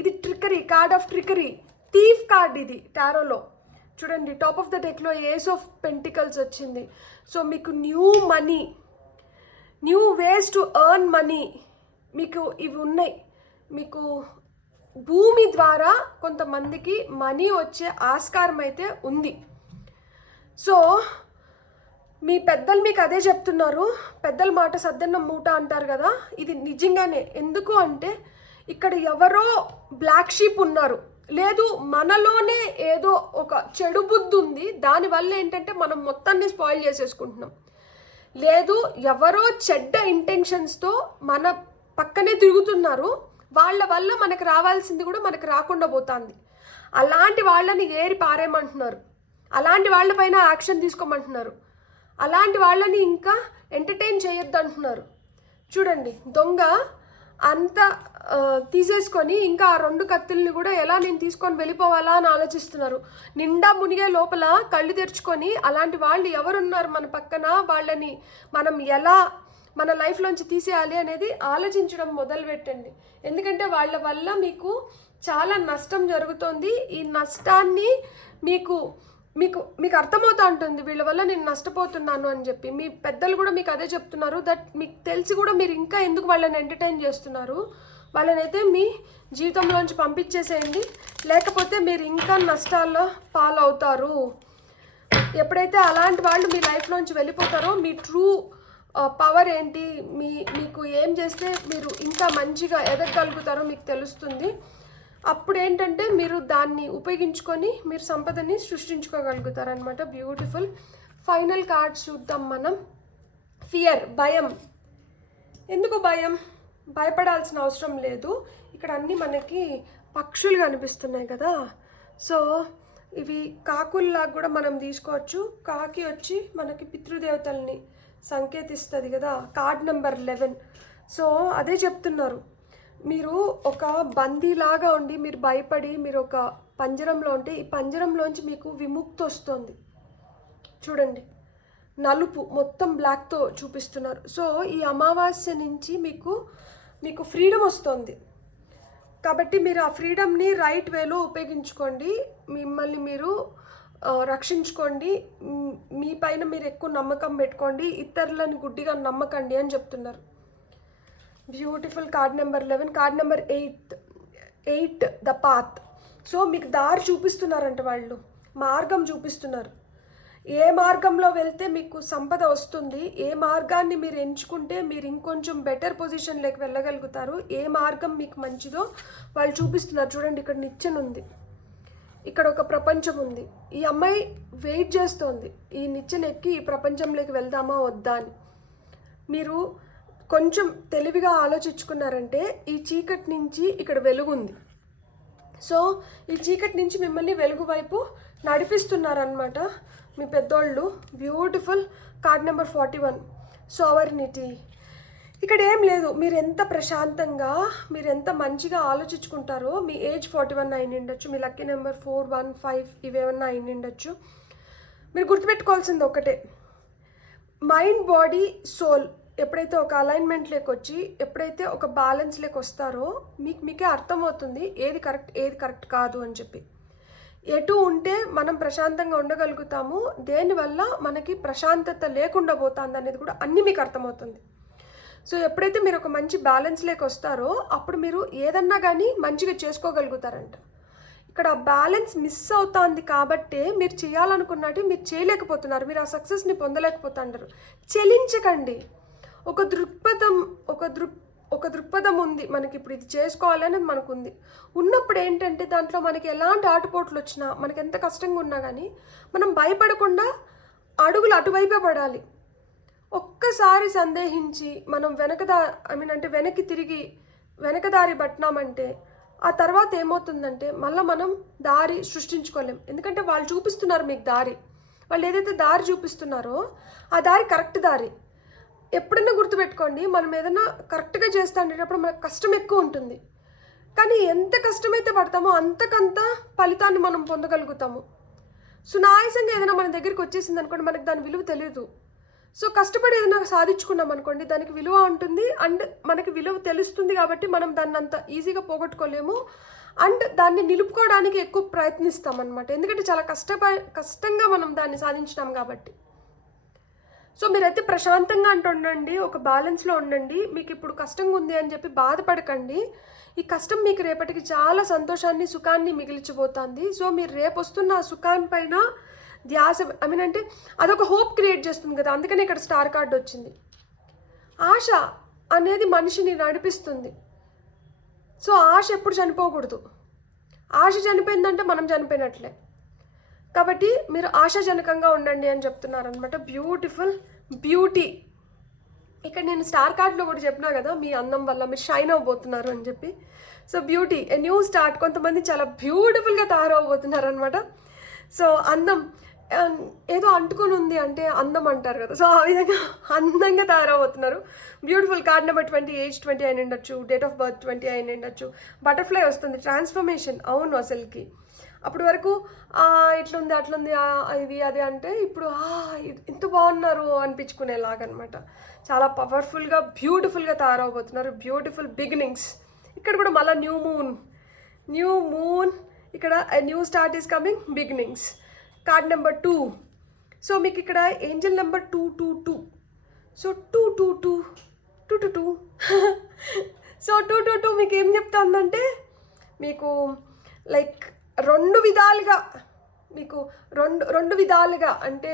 ఇది trickery, card of trickery, thief card. ఇది టారోలో చూడండి, టాప్ ఆఫ్ ద డెక్లో ఏస్ ఆఫ్ పెంటికల్స్ వచ్చింది. సో మీకు new money, new ways to earn money మీకు ఇవి ఉన్నాయి. మీకు భూమి ద్వారా కొంతమందికి మనీ వచ్చే ఆస్కారం అయితే ఉంది. సో మీ పెద్దలు మీకు అదే చెప్తున్నారు. పెద్దల మాట సద్దన్నం మూట అంటారు కదా, ఇది నిజంగానే. ఎందుకు అంటే ఇక్కడ ఎవరో బ్లాక్ షీప్ ఉన్నారు, లేదు మనలోనే ఏదో ఒక చెడు బుద్ధి ఉంది, దానివల్ల ఏంటంటే మనం మొత్తాన్ని స్పాయిల్ చేసేసుకుంటున్నాం. లేదు ఎవరో చెడ్డ ఇంటెన్షన్స్తో మన పక్కనే తిరుగుతున్నారు, వాళ్ళ వల్ల మనకు రావాల్సింది కూడా మనకు రాకుండా పోతుంది. అలాంటి వాళ్ళని ఏరి పారేయమంటున్నారు, అలాంటి వాళ్ళపైన యాక్షన్ తీసుకోమంటున్నారు, అలాంటి వాళ్ళని ఇంకా ఎంటర్టైన్ చేయొద్దు అంటున్నారు. చూడండి, దొంగ అంత తీసేసుకొని ఇంకా ఆ 2 కత్తుల్ని కూడా ఎలా నేను తీసుకొని వెళ్ళిపోవాలా అని ఆలోచిస్తున్నారు. నిండా మునిగే లోపల కళ్ళు తెరుచుకొని అలాంటి వాళ్ళు ఎవరున్నారు మన పక్కన, వాళ్ళని మనం ఎలా మన లైఫ్లోంచి తీసేయాలి అనేది ఆలోచించడం మొదలుపెట్టండి. ఎందుకంటే వాళ్ళ వల్ల మీకు చాలా నష్టం జరుగుతుంది. ఈ నష్టాన్ని మీకు మీకు మీకు అర్థమవుతూ ఉంటుంది, వీళ్ళ వల్ల నేను నష్టపోతున్నాను అని చెప్పి. మీ పెద్దలు కూడా మీకు అదే చెప్తున్నారు. దట్ మీకు తెలిసి కూడా మీరు ఇంకా ఎందుకు వాళ్ళని ఎంటర్టైన్ చేస్తున్నారు? వాళ్ళనైతే మీ జీవితంలోంచి పంపించేసేయండి, లేకపోతే మీరు ఇంకా నష్టాల్లో పాలవుతారు. ఎప్పుడైతే అలాంటి వాళ్ళు మీ లైఫ్లోంచి వెళ్ళిపోతారో మీ ట్రూ పవర్ ఏంటి, మీకు ఏం చేస్తే మీరు ఇంకా మంచిగా ఎదగగలుగుతారో మీకు తెలుస్తుంది. అప్పుడు ఏంటంటే మీరు దాన్ని ఉపయోగించుకొని మీరు సంపదని సృష్టించుకోగలుగుతారనమాట. బ్యూటిఫుల్. ఫైనల్ కార్డ్స్ చూద్దాం మనం. ఫియర్, భయం. ఎందుకు భయం? భయపడాల్సిన అవసరం లేదు. ఇక్కడ అన్నీ మనకి పక్షులు కనిపిస్తున్నాయి కదా, సో ఇవి కాకుల్లాగా కూడా మనం తీసుకోవచ్చు. కాకి వచ్చి మనకి పితృదేవతల్ని సంకేతిస్తుంది కదా. Card number 11. సో అదే చెప్తున్నారు, మీరు ఒక బందీలాగా ఉండి మీరు భయపడి మీరు ఒక పంజరంలో ఉంటే ఈ పంజరంలోంచి మీకు విముక్తి వస్తుంది. చూడండి, నలుపు మొత్తం బ్లాక్తో చూపిస్తున్నారు. సో ఈ అమావాస్య నుంచి మీకు ఫ్రీడమ్ వస్తుంది. కాబట్టి మీరు ఆ ఫ్రీడమ్ని రైట్ వేలో ఉపయోగించుకోండి. మిమ్మల్ని మీరు రక్షించుకోండి. మీ పైన మీరు ఎక్కువ నమ్మకం పెట్టుకోండి, ఇతరులను గుడ్డిగా నమ్మకండి అని చెప్తున్నారు. Beautiful. Card number 11. Card number 8 the path. So మీకు దారి చూపిస్తున్నారంట, వాళ్ళు మార్గం చూపిస్తున్నారు. ఏ మార్గంలో వెళ్తే మీకు సంపద వస్తుంది, ఏ మార్గాన్ని మీరు ఎంచుకుంటే మీరు ఇంకొంచెం బెటర్ పొజిషన్లోకి వెళ్ళగలుగుతారు, ఏ మార్గం మీకు మంచిదో వాళ్ళు చూపిస్తున్నారు. చూడండి, ఇక్కడ నిచ్చెన ఉంది, ఇక్కడ ఒక ప్రపంచం ఉంది. ఈ అమ్మాయి వెయిట్ చేస్తోంది, ఈ నిచ్చెన ఎక్కి ఈ ప్రపంచంలోకి వెళ్దామా వద్దా అని. మీరు కొంచెం తెలివిగా ఆలోచించుకున్నారంటే ఈ చీకటి నుంచి ఇక్కడ వెలుగు ఉంది. సో ఈ చీకటి నుంచి మిమ్మల్ని వెలుగు వైపు నడిపిస్తున్నారనమాట మీ పెద్దోళ్ళు. బ్యూటిఫుల్. Card number 41 sovereignty. ఇక్కడ ఏం లేదు, మీరు ఎంత ప్రశాంతంగా మీరు ఎంత మంచిగా ఆలోచించుకుంటారో. మీ ఏజ్ 41 అయిన ఉండొచ్చు, మీ లక్కీ నెంబర్ 4, 1, 5 ఇవేమన్నా అయిన ఉండొచ్చు. మీరు గుర్తుపెట్టుకోవాల్సింది ఒకటే, మైండ్, బాడీ, సోల్ ఎప్పుడైతే ఒక అలైన్మెంట్లోకి వచ్చి ఎప్పుడైతే ఒక బ్యాలెన్స్లోకి వస్తారో మీకే అర్థమవుతుంది ఏది కరెక్ట్ కాదు అని చెప్పి. ఎటు ఉంటే మనం ప్రశాంతంగా ఉండగలుగుతాము, దేనివల్ల మనకి ప్రశాంతత లేకుండా పోతుంది అనేది కూడా అన్నీ మీకు అర్థమవుతుంది. సో ఎప్పుడైతే మీరు ఒక మంచి బ్యాలెన్స్లోకి వస్తారో అప్పుడు మీరు ఏదన్నా కానీ మంచిగా చేసుకోగలుగుతారంట. ఇక్కడ బ్యాలెన్స్ మిస్ అవుతుంది కాబట్టే మీరు చేయాలనుకున్నట్టు మీరు చేయలేకపోతున్నారు, మీరు ఆ సక్సెస్ని పొందలేకపోతున్నారు. చెలించకండి. ఒక దృక్పథం ఉంది మనకి, ఇప్పుడు ఇది చేసుకోవాలనేది మనకు ఉంది. ఉన్నప్పుడు ఏంటంటే దాంట్లో మనకి ఎలాంటి ఆటుపోట్లు వచ్చినా, మనకి ఎంత కష్టంగా ఉన్నా కానీ మనం భయపడకుండా అడుగులు అటువైపే పడాలి. ఒక్కసారి సందేహించి మనం వెనక్కి తిరిగి వెనకదారి పట్టినామంటే ఆ తర్వాత ఏమవుతుందంటే మళ్ళీ మనం దారి సృష్టించుకోలేం. ఎందుకంటే వాళ్ళు చూపిస్తున్నారు మీకు దారి, వాళ్ళు ఏదైతే దారి చూపిస్తున్నారో ఆ దారి కరెక్ట్ దారి. ఎప్పుడైనా గుర్తుపెట్టుకోండి, మనం ఏదైనా కరెక్ట్గా చేస్తా ఉండేటప్పుడు మనకు కష్టం ఎక్కువ ఉంటుంది, కానీ ఎంత కష్టమైతే పడతామో అంతకంత ఫలితాన్ని మనం పొందగలుగుతాము. సునాయాసంగా ఏదైనా మన దగ్గరికి వచ్చేసింది అనుకోండి, మనకు దాని విలువ తెలియదు. సో కష్టపడి ఏదైనా సాధించుకున్నాం అనుకోండి, దానికి విలువ ఉంటుంది అండ్ మనకి విలువ తెలుస్తుంది కాబట్టి మనం దాన్ని అంత ఈజీగా పోగొట్టుకోలేము అండ్ దాన్ని నిలుపుకోవడానికి ఎక్కువ ప్రయత్నిస్తాం అనమాట. ఎందుకంటే చాలా కష్టంగా మనం దాన్ని సాధించినాం కాబట్టి. సో మీరైతే ప్రశాంతంగా ఉండండి, ఒక బ్యాలెన్స్లో ఉండండి. మీకు ఇప్పుడు కష్టంగా ఉంది అని చెప్పి బాధపడకండి. ఈ కష్టం మీకు రేపటికి చాలా సంతోషాన్ని సుఖాన్ని మిగిల్చిపోతుంది. సో మీరు రేపు వస్తున్న ఆ సుఖాన్ని పైన ధ్యాస అంటే అదొక హోప్ క్రియేట్ చేస్తుంది కదా, అందుకని ఇక్కడ స్టార్ కార్డ్ వచ్చింది. ఆశ అనేది మనిషిని నడిపిస్తుంది. సో ఆశ ఎప్పుడు చనిపోకూడదు. ఆశ చనిపోయిందంటే మనం చనిపోయినట్లే. కాబట్టి మీరు ఆశాజనకంగా ఉండండి అని చెప్తున్నారనమాట. బ్యూటీ. ఇక్కడ నేను స్టార్ కార్డ్లో కూడా చెప్పినా కదా, మీ అందం వల్ల మీరు షైన్ అవ్వబోతున్నారు అని చెప్పి. So beauty, a new start. కొంతమంది చాలా బ్యూటిఫుల్గా తయారవబోతున్నారు అనమాట. సో అందం ఏదో అంటుకొని ఉంది అంటే అందం అంటారు కదా, సో ఆ విధంగా అందంగా తయారవుతున్నారు. బ్యూటిఫుల్. కార్డ్ నెంబర్ 20, ఏజ్ 20 అయిన ఉండొచ్చు, డేట్ ఆఫ్ బర్త్ 20 అయిన ఉండొచ్చు. బటర్ఫ్లై వస్తుంది, ట్రాన్స్ఫర్మేషన్. అవును, అసలుకి అప్పటి వరకు ఇట్లుంది అట్లుంది ఇది అది అంటే ఇప్పుడు ఇంత బాగున్నారు అనిపించుకునేలాగనమాట. చాలా పవర్ఫుల్గా బ్యూటిఫుల్గా తయారవబోతున్నారు. Beautiful beginnings. ఇక్కడ కూడా మళ్ళీ న్యూ మూన్ ఇక్కడ new start is coming, beginnings. Card number 2. So మీకు ఇక్కడ ఏంజల్ నెంబర్ 222. సో 222 సో 222 మీకు ఏం చెప్తుందంటే, మీకు లైక్ రెండు విధాలుగా అంటే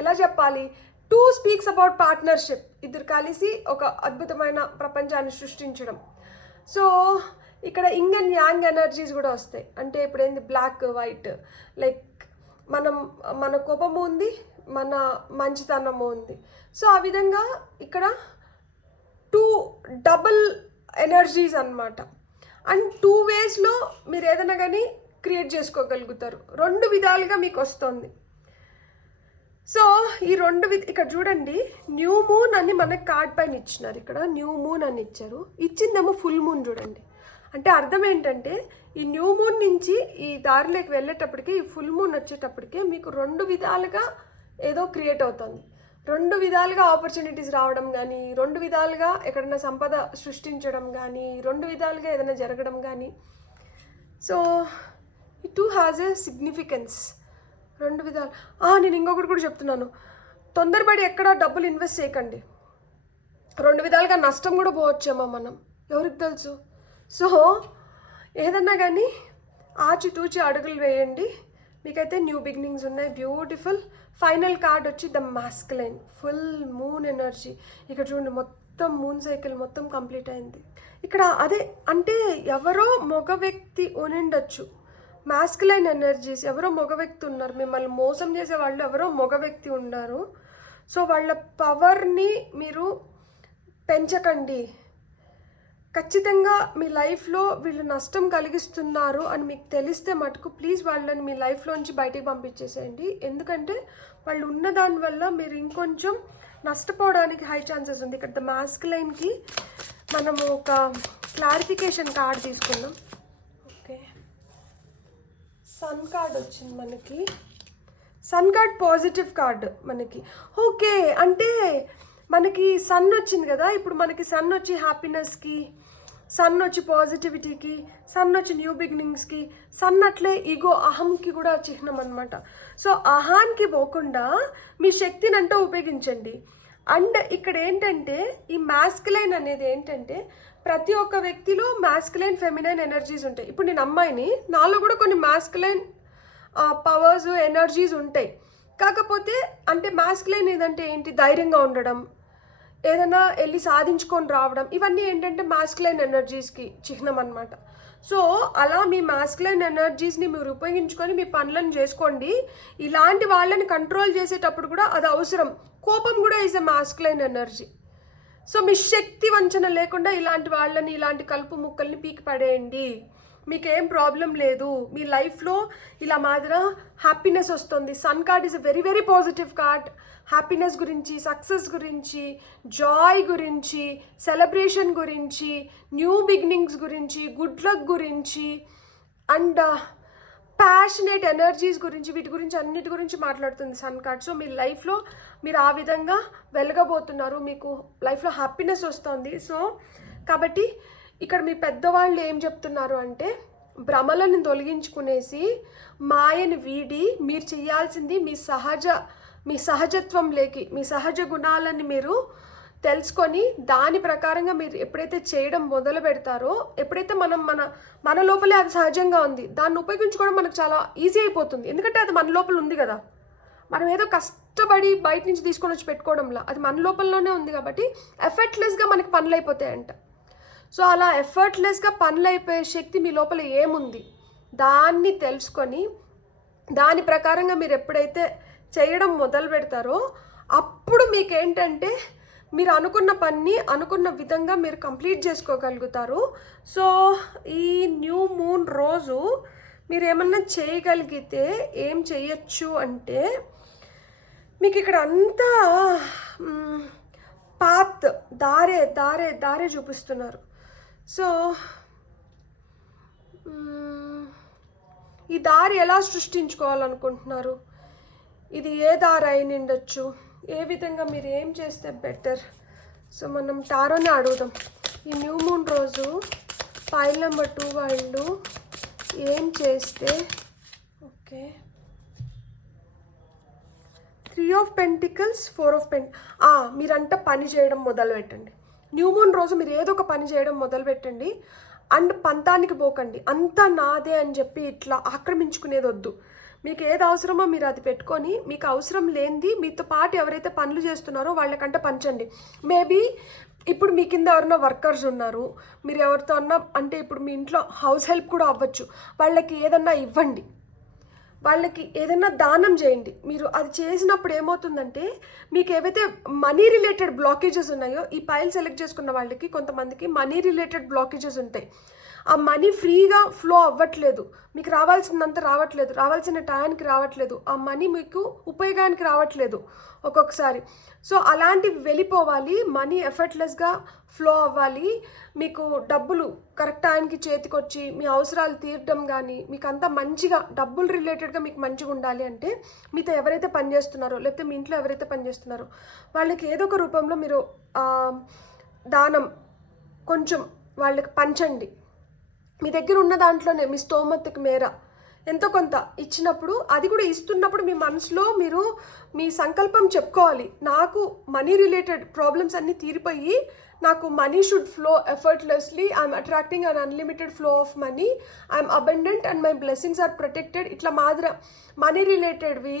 ఎలా చెప్పాలి, 2 స్పీక్స్ అబౌట్ పార్ట్నర్షిప్. ఇద్దరు కలిసి ఒక అద్భుతమైన ప్రపంచాన్ని సృష్టించడం. సో ఇక్కడ ఇంగ్ అండ్ యాంగ్ ఎనర్జీస్ కూడా వస్తాయి. అంటే ఇప్పుడు ఏంది, బ్లాక్ వైట్, లైక్ మన కోపము ఉంది, మన మంచితనము ఉంది. సో ఆ విధంగా ఇక్కడ 2 డబుల్ ఎనర్జీస్ అన్నమాట. అండ్ 2 వేస్లో మీరు ఏదైనా కానీ క్రియేట్ చేసుకోగలుగుతారు. 2 విధాలుగా మీకు వస్తుంది. సో ఈ ఇక్కడ చూడండి, న్యూ మూన్ అని మనకి కార్డ్ పైన ఇచ్చినారు. ఇక్కడ న్యూ మూన్ అని ఇచ్చారు, ఇచ్చిందేమో ఫుల్ మూన్. చూడండి, అంటే అర్థం ఏంటంటే ఈ న్యూ మూన్ నుంచి ఈ దారిలోకి వెళ్ళేటప్పటికి, ఈ ఫుల్ మూన్ వచ్చేటప్పటికే మీకు 2 విధాలుగా ఏదో క్రియేట్ అవుతుంది. 2 విధాలుగా ఆపర్చునిటీస్ రావడం కానీ, 2 విధాలుగా ఎక్కడైనా సంపద సృష్టించడం కానీ, 2 విధాలుగా ఏదైనా జరగడం కానీ. సో ఈ 2 హ్యాజ్ ఏ సిగ్నిఫికెన్స్. 2 విధాలు. నేను ఇంకొకటి కూడా చెప్తున్నాను, తొందరపడి ఎక్కడ డబ్బులు ఇన్వెస్ట్ చేయకండి. 2 విధాలుగా నష్టం కూడా పోవచ్చేమో, ఎవరికి తెలుసు. సో ఏదన్నా కానీ ఆచితూచి అడుగులు వేయండి. మీకైతే న్యూ బిగినింగ్స్ ఉన్నాయి. బ్యూటిఫుల్. ఫైనల్ కార్డ్ వచ్చి the masculine, full moon energy. ఇక్కడ చూడండి, మొత్తం మూన్ సైకిల్ మొత్తం కంప్లీట్ అయింది. ఇక్కడ అదే అంటే ఎవరో మగ వ్యక్తి ఉనిండొచ్చు. మాస్కులైన్ ఎనర్జీస్, ఎవరో మగ వ్యక్తి ఉన్నారు, మిమ్మల్ని మోసం చేసే వాళ్ళు ఎవరో మగ వ్యక్తి ఉన్నారు. సో వాళ్ళ పవర్ని మీరు పెంచకండి. ఖచ్చితంగా మీ లైఫ్లో వీళ్ళు నష్టం కలిగిస్తున్నారు అని మీకు తెలిస్తే మటుకు ప్లీజ్ వాళ్ళని మీ లైఫ్లోంచి బయటికి పంపించేసేయండి. ఎందుకంటే వాళ్ళు ఉన్న దానివల్ల మీరు ఇంకొంచెం నష్టపోవడానికి హై ఛాన్సెస్ ఉంది. ఇక్కడ ద మాస్కులైన్కి మనము ఒక క్లారిఫికేషన్ కార్డ్ తీసుకుందాం. ఓకే, సన్ కార్డ్ వచ్చింది మనకి. సన్ కార్డ్ పాజిటివ్ కార్డ్ మనకి. ఓకే, అంటే మనకి సన్ వచ్చింది కదా, ఇప్పుడు మనకి సన్ వచ్చి హ్యాపీనెస్కి, సన్ వచ్చి పాజిటివిటీకి, సన్ వచ్చి న్యూ బిగినింగ్స్కి, సన్ అట్లే ఈగో అహంకి కూడా చిహ్నం అనమాట. సో అహానికి పోకుండా మీ శక్తిని అంటూ ఉపయోగించండి. అండ్ ఇక్కడ ఏంటంటే ఈ మాస్కులైన్ అనేది ఏంటంటే ప్రతి ఒక్క వ్యక్తిలో మాస్కులైన్ ఫెమినైన్ ఎనర్జీస్ ఉంటాయి. ఇప్పుడు నేను అమ్మాయిని, నాలో కూడా కొన్ని మాస్కులైన్ పవర్స్ ఎనర్జీస్ ఉంటాయి. కాకపోతే అంటే మాస్కులైన్ ఏదంటే ఏంటి, ధైర్యంగా ఉండడం, ఏదైనా వెళ్ళి సాధించుకొని రావడం, ఇవన్నీ ఏంటంటే మాస్కులైన్ ఎనర్జీస్కి చిహ్నం అనమాట. సో అలా మీ మాస్కులైన్ ఎనర్జీస్ని మీరు ఉపయోగించుకొని మీ పనులను చేసుకోండి. ఇలాంటి వాళ్ళని కంట్రోల్ చేసేటప్పుడు కూడా అది అవసరం. కోపం కూడా is a masculine energy. So మీ శక్తి వంచన లేకుండా ఇలాంటి వాళ్ళని, ఇలాంటి కలుపు ముక్కల్ని పీకి పడేయండి. మీకేం ప్రాబ్లం లేదు. మీ లైఫ్లో ఇలా మాదిరి హ్యాపీనెస్ వస్తుంది. Sun card is a very very positive card. Happiness గురించి, సక్సెస్ గురించి, జాయ్ గురించి, సెలబ్రేషన్ గురించి, న్యూ బిగినింగ్స్ గురించి, గుడ్ లక్ గురించి, అండ్ ప్యాషనేట్ ఎనర్జీస్ గురించి, వీటి గురించి అన్నిటి గురించి మాట్లాడుతుంది సన్ కార్డ్. సో మీ లైఫ్లో మీరు ఆ విధంగా వెలగబోతున్నారు, మీకు లైఫ్లో హ్యాపీనెస్ వస్తుంది. సో కాబట్టి ఇక్కడ మీ పెద్దవాళ్ళు ఏం చెప్తున్నారు అంటే, భ్రమలను తొలగించుకునేసి మాయని వీడి మీరు చేయాల్సింది మీ సహజత్వంలోకి, మీ సహజ గుణాలని మీరు తెలుసుకొని దాని ప్రకారంగా మీరు ఎప్పుడైతే చేయడం మొదలు పెడతారో, ఎప్పుడైతే మన లోపలే అది సహజంగా ఉంది, దాన్ని ఉపయోగించుకోవడం మనకు చాలా ఈజీ అయిపోతుంది. ఎందుకంటే అది మన లోపల ఉంది కదా, మనం ఏదో కష్టపడి బయట నుంచి తీసుకొని వచ్చి పెట్టుకోవడంలా, అది మన లోపలలోనే ఉంది కాబట్టి ఎఫర్ట్లెస్గా మనకి పనులు అయిపోతాయంట. సో అలా ఎఫర్ట్లెస్గా పనులు అయిపోయే శక్తి మీ లోపల ఏముంది దాన్ని తెలుసుకొని దాని ప్రకారంగా మీరు ఎప్పుడైతే చేయడం మొదలు పెడతారో అప్పుడు మీకేంటంటే మీరు అనుకున్న పని అనుకున్న విధంగా మీరు కంప్లీట్ చేసుకోగలుగుతారు. సో ఈ న్యూ మూన్ రోజు మీరు ఏమన్నా చేయగలిగితే ఏం చేయొచ్చు అంటే, మీకు ఇక్కడ అంతా పాత్ దారే చూపిస్తున్నారు. సో ఈ దారి ఎలా సృష్టించుకోవాలనుకుంటున్నారు, ఇది ఏ దారి అయిన ఉండొచ్చు, ఏ విధంగా మీరు ఏం చేస్తే బెటర్. సో మనం టారోని అడుగుదాం. ఈ న్యూ మూన్ రోజు పైల్ నెంబర్ 2 వాళ్ళు ఏం చేస్తే, ఓకే 3 ఆఫ్ పెంటికల్స్ 4 ఆఫ్ మీరంట పని చేయడం మొదలు పెట్టండి. న్యూ మూన్ రోజు మీరు ఏదో ఒక పని చేయడం మొదలు పెట్టండి. అండ్ పంతానికి పోకండి, అంతా నాదే అని చెప్పి ఇట్లా ఆక్రమించుకునేది వద్దు. మీకు ఏది అవసరమో మీరు అది పెట్టుకొని, మీకు అవసరం లేనిది మీతో పాటు ఎవరైతే పనులు చేస్తున్నారో వాళ్ళకంటే పంచండి. మేబీ ఇప్పుడు మీ కింద ఎవరైనా వర్కర్స్ ఉన్నారు, మీరు ఎవరితో అన్నా అంటే ఇప్పుడు మీ ఇంట్లో హౌస్ హెల్ప్ కూడా అవ్వచ్చు, వాళ్ళకి ఏదన్నా ఇవ్వండి, వాళ్ళకి ఏదైనా దానం చేయండి. మీరు అది చేసినప్పుడు ఏమవుతుందంటే, మీకు ఏవైతే మనీ రిలేటెడ్ బ్లాకేజెస్ ఉన్నాయో, ఈ పైల్ సెలెక్ట్ చేసుకున్న వాళ్ళకి కొంతమందికి మనీ రిలేటెడ్ బ్లాకేజెస్ ఉంటాయి. ఆ మనీ ఫ్రీగా ఫ్లో అవ్వట్లేదు, మీకు రావాల్సిందంతా రావట్లేదు, రావాల్సిన టయానికి రావట్లేదు, ఆ మనీ మీకు ఉపయోగానికి రావట్లేదు ఒక్కొక్కసారి. సో అలాంటివి వెళ్ళిపోవాలి, మనీ ఎఫర్ట్లెస్గా ఫ్లో అవ్వాలి, మీకు డబ్బులు కరెక్ట్ టైంకి చేతికొచ్చి మీ అవసరాలు తీరడం కానీ, మీకు అంతా మంచిగా డబ్బులు రిలేటెడ్గా మీకు మంచిగా ఉండాలి అంటే, మీతో ఎవరైతే పనిచేస్తున్నారో లేకపోతే మీ ఇంట్లో ఎవరైతే పనిచేస్తున్నారో వాళ్ళకి ఏదో ఒక రూపంలో మీరు దానం కొంచెం వాళ్ళకి పంచండి. మీ దగ్గర ఉన్న దాంట్లోనే మీ స్తోమతకి మేర ఎంతో కొంత ఇచ్చినప్పుడు, అది కూడా ఇస్తున్నప్పుడు మీ మనసులో మీరు మీ సంకల్పం చెప్పుకోవాలి, నాకు మనీ రిలేటెడ్ ప్రాబ్లమ్స్ అన్నీ తీరిపోయి నాకు money should flow effortlessly, I'm attracting un unlimited flow of money, I'm abundant and my blessings are protected. ఇట్లా మాదిర మనీ రిలేటెడ్వి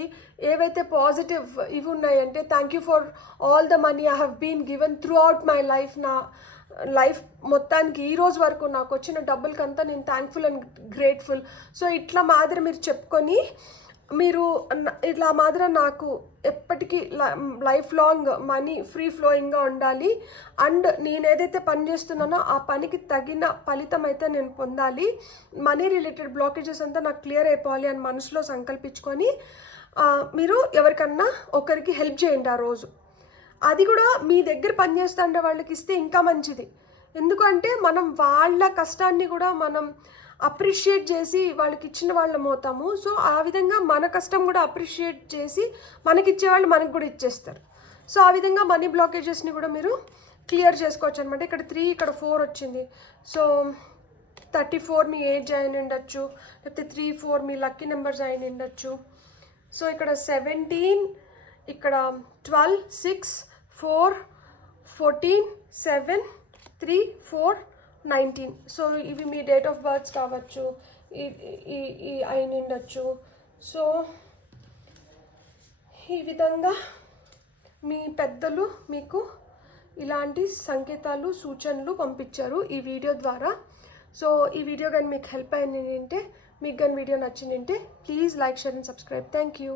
ఏవైతే పాజిటివ్ ఇవి ఉన్నాయంటే, thank you for all the money I have been given throughout my life, నా life మొత్తానికి ఈ రోజు వరకు నాకు వచ్చిన డబ్బులకంతా నేను థ్యాంక్ఫుల్ అండ్ గ్రేట్ఫుల్. సో ఇట్లా మాదిరి మీరు చెప్పుకొని, మీరు ఇట్లా మాదిరి నాకు ఎప్పటికీ లైఫ్ లాంగ్ మనీ ఫ్రీ ఫ్లోయింగ్గా ఉండాలి, అండ్ నేను ఏదైతే పని చేస్తున్నానో ఆ పనికి తగిన ఫలితం అయితే నేను పొందాలి, మనీ రిలేటెడ్ బ్లాకేజెస్ అంతా నాకు క్లియర్ అయిపోవాలి అని మనసులో సంకల్పించుకొని మీరు ఎవరికన్నా ఒకరికి హెల్ప్ చేయండి ఆ రోజు. అది కూడా మీ దగ్గర పనిచేస్తుండే వాళ్ళకి ఇస్తే ఇంకా మంచిది. ఎందుకంటే మనం వాళ్ళ కష్టాన్ని కూడా మనం అప్రిషియేట్ చేసి వాళ్ళకి ఇచ్చిన వాళ్ళం అవుతాము. సో ఆ విధంగా మన కష్టం కూడా అప్రిషియేట్ చేసి మనకిచ్చే వాళ్ళు మనకు కూడా ఇచ్చేస్తారు. సో ఆ విధంగా మనీ బ్లాకేజెస్ని కూడా మీరు క్లియర్ చేసుకోవచ్చు అనమాట. ఇక్కడ 3 ఇక్కడ 4 వచ్చింది. సో 34 మీ ఏజ్ అయిన ఉండొచ్చు, లేకపోతే 3, 4 మీ లక్కీ నెంబర్స్ అయిన ఉండొచ్చు. సో ఇక్కడ 17, ఇక్కడ 12, 6, 4, 14, 7, 3, 4, 19. సో ఇవి మీ డేట్ ఆఫ్ బర్త్స్ కావచ్చు, ఈ అయిన ఉండొచ్చు. సో ఈ విధంగా మీ పెద్దలు మీకు ఇలాంటి సంకేతాలు సూచనలు పంపించారు ఈ వీడియో ద్వారా. సో ఈ వీడియో కానీ మీకు హెల్ప్ అయింది అంటే, మీకు కానీ వీడియో నచ్చిందంటే please like, share and subscribe. Thank you.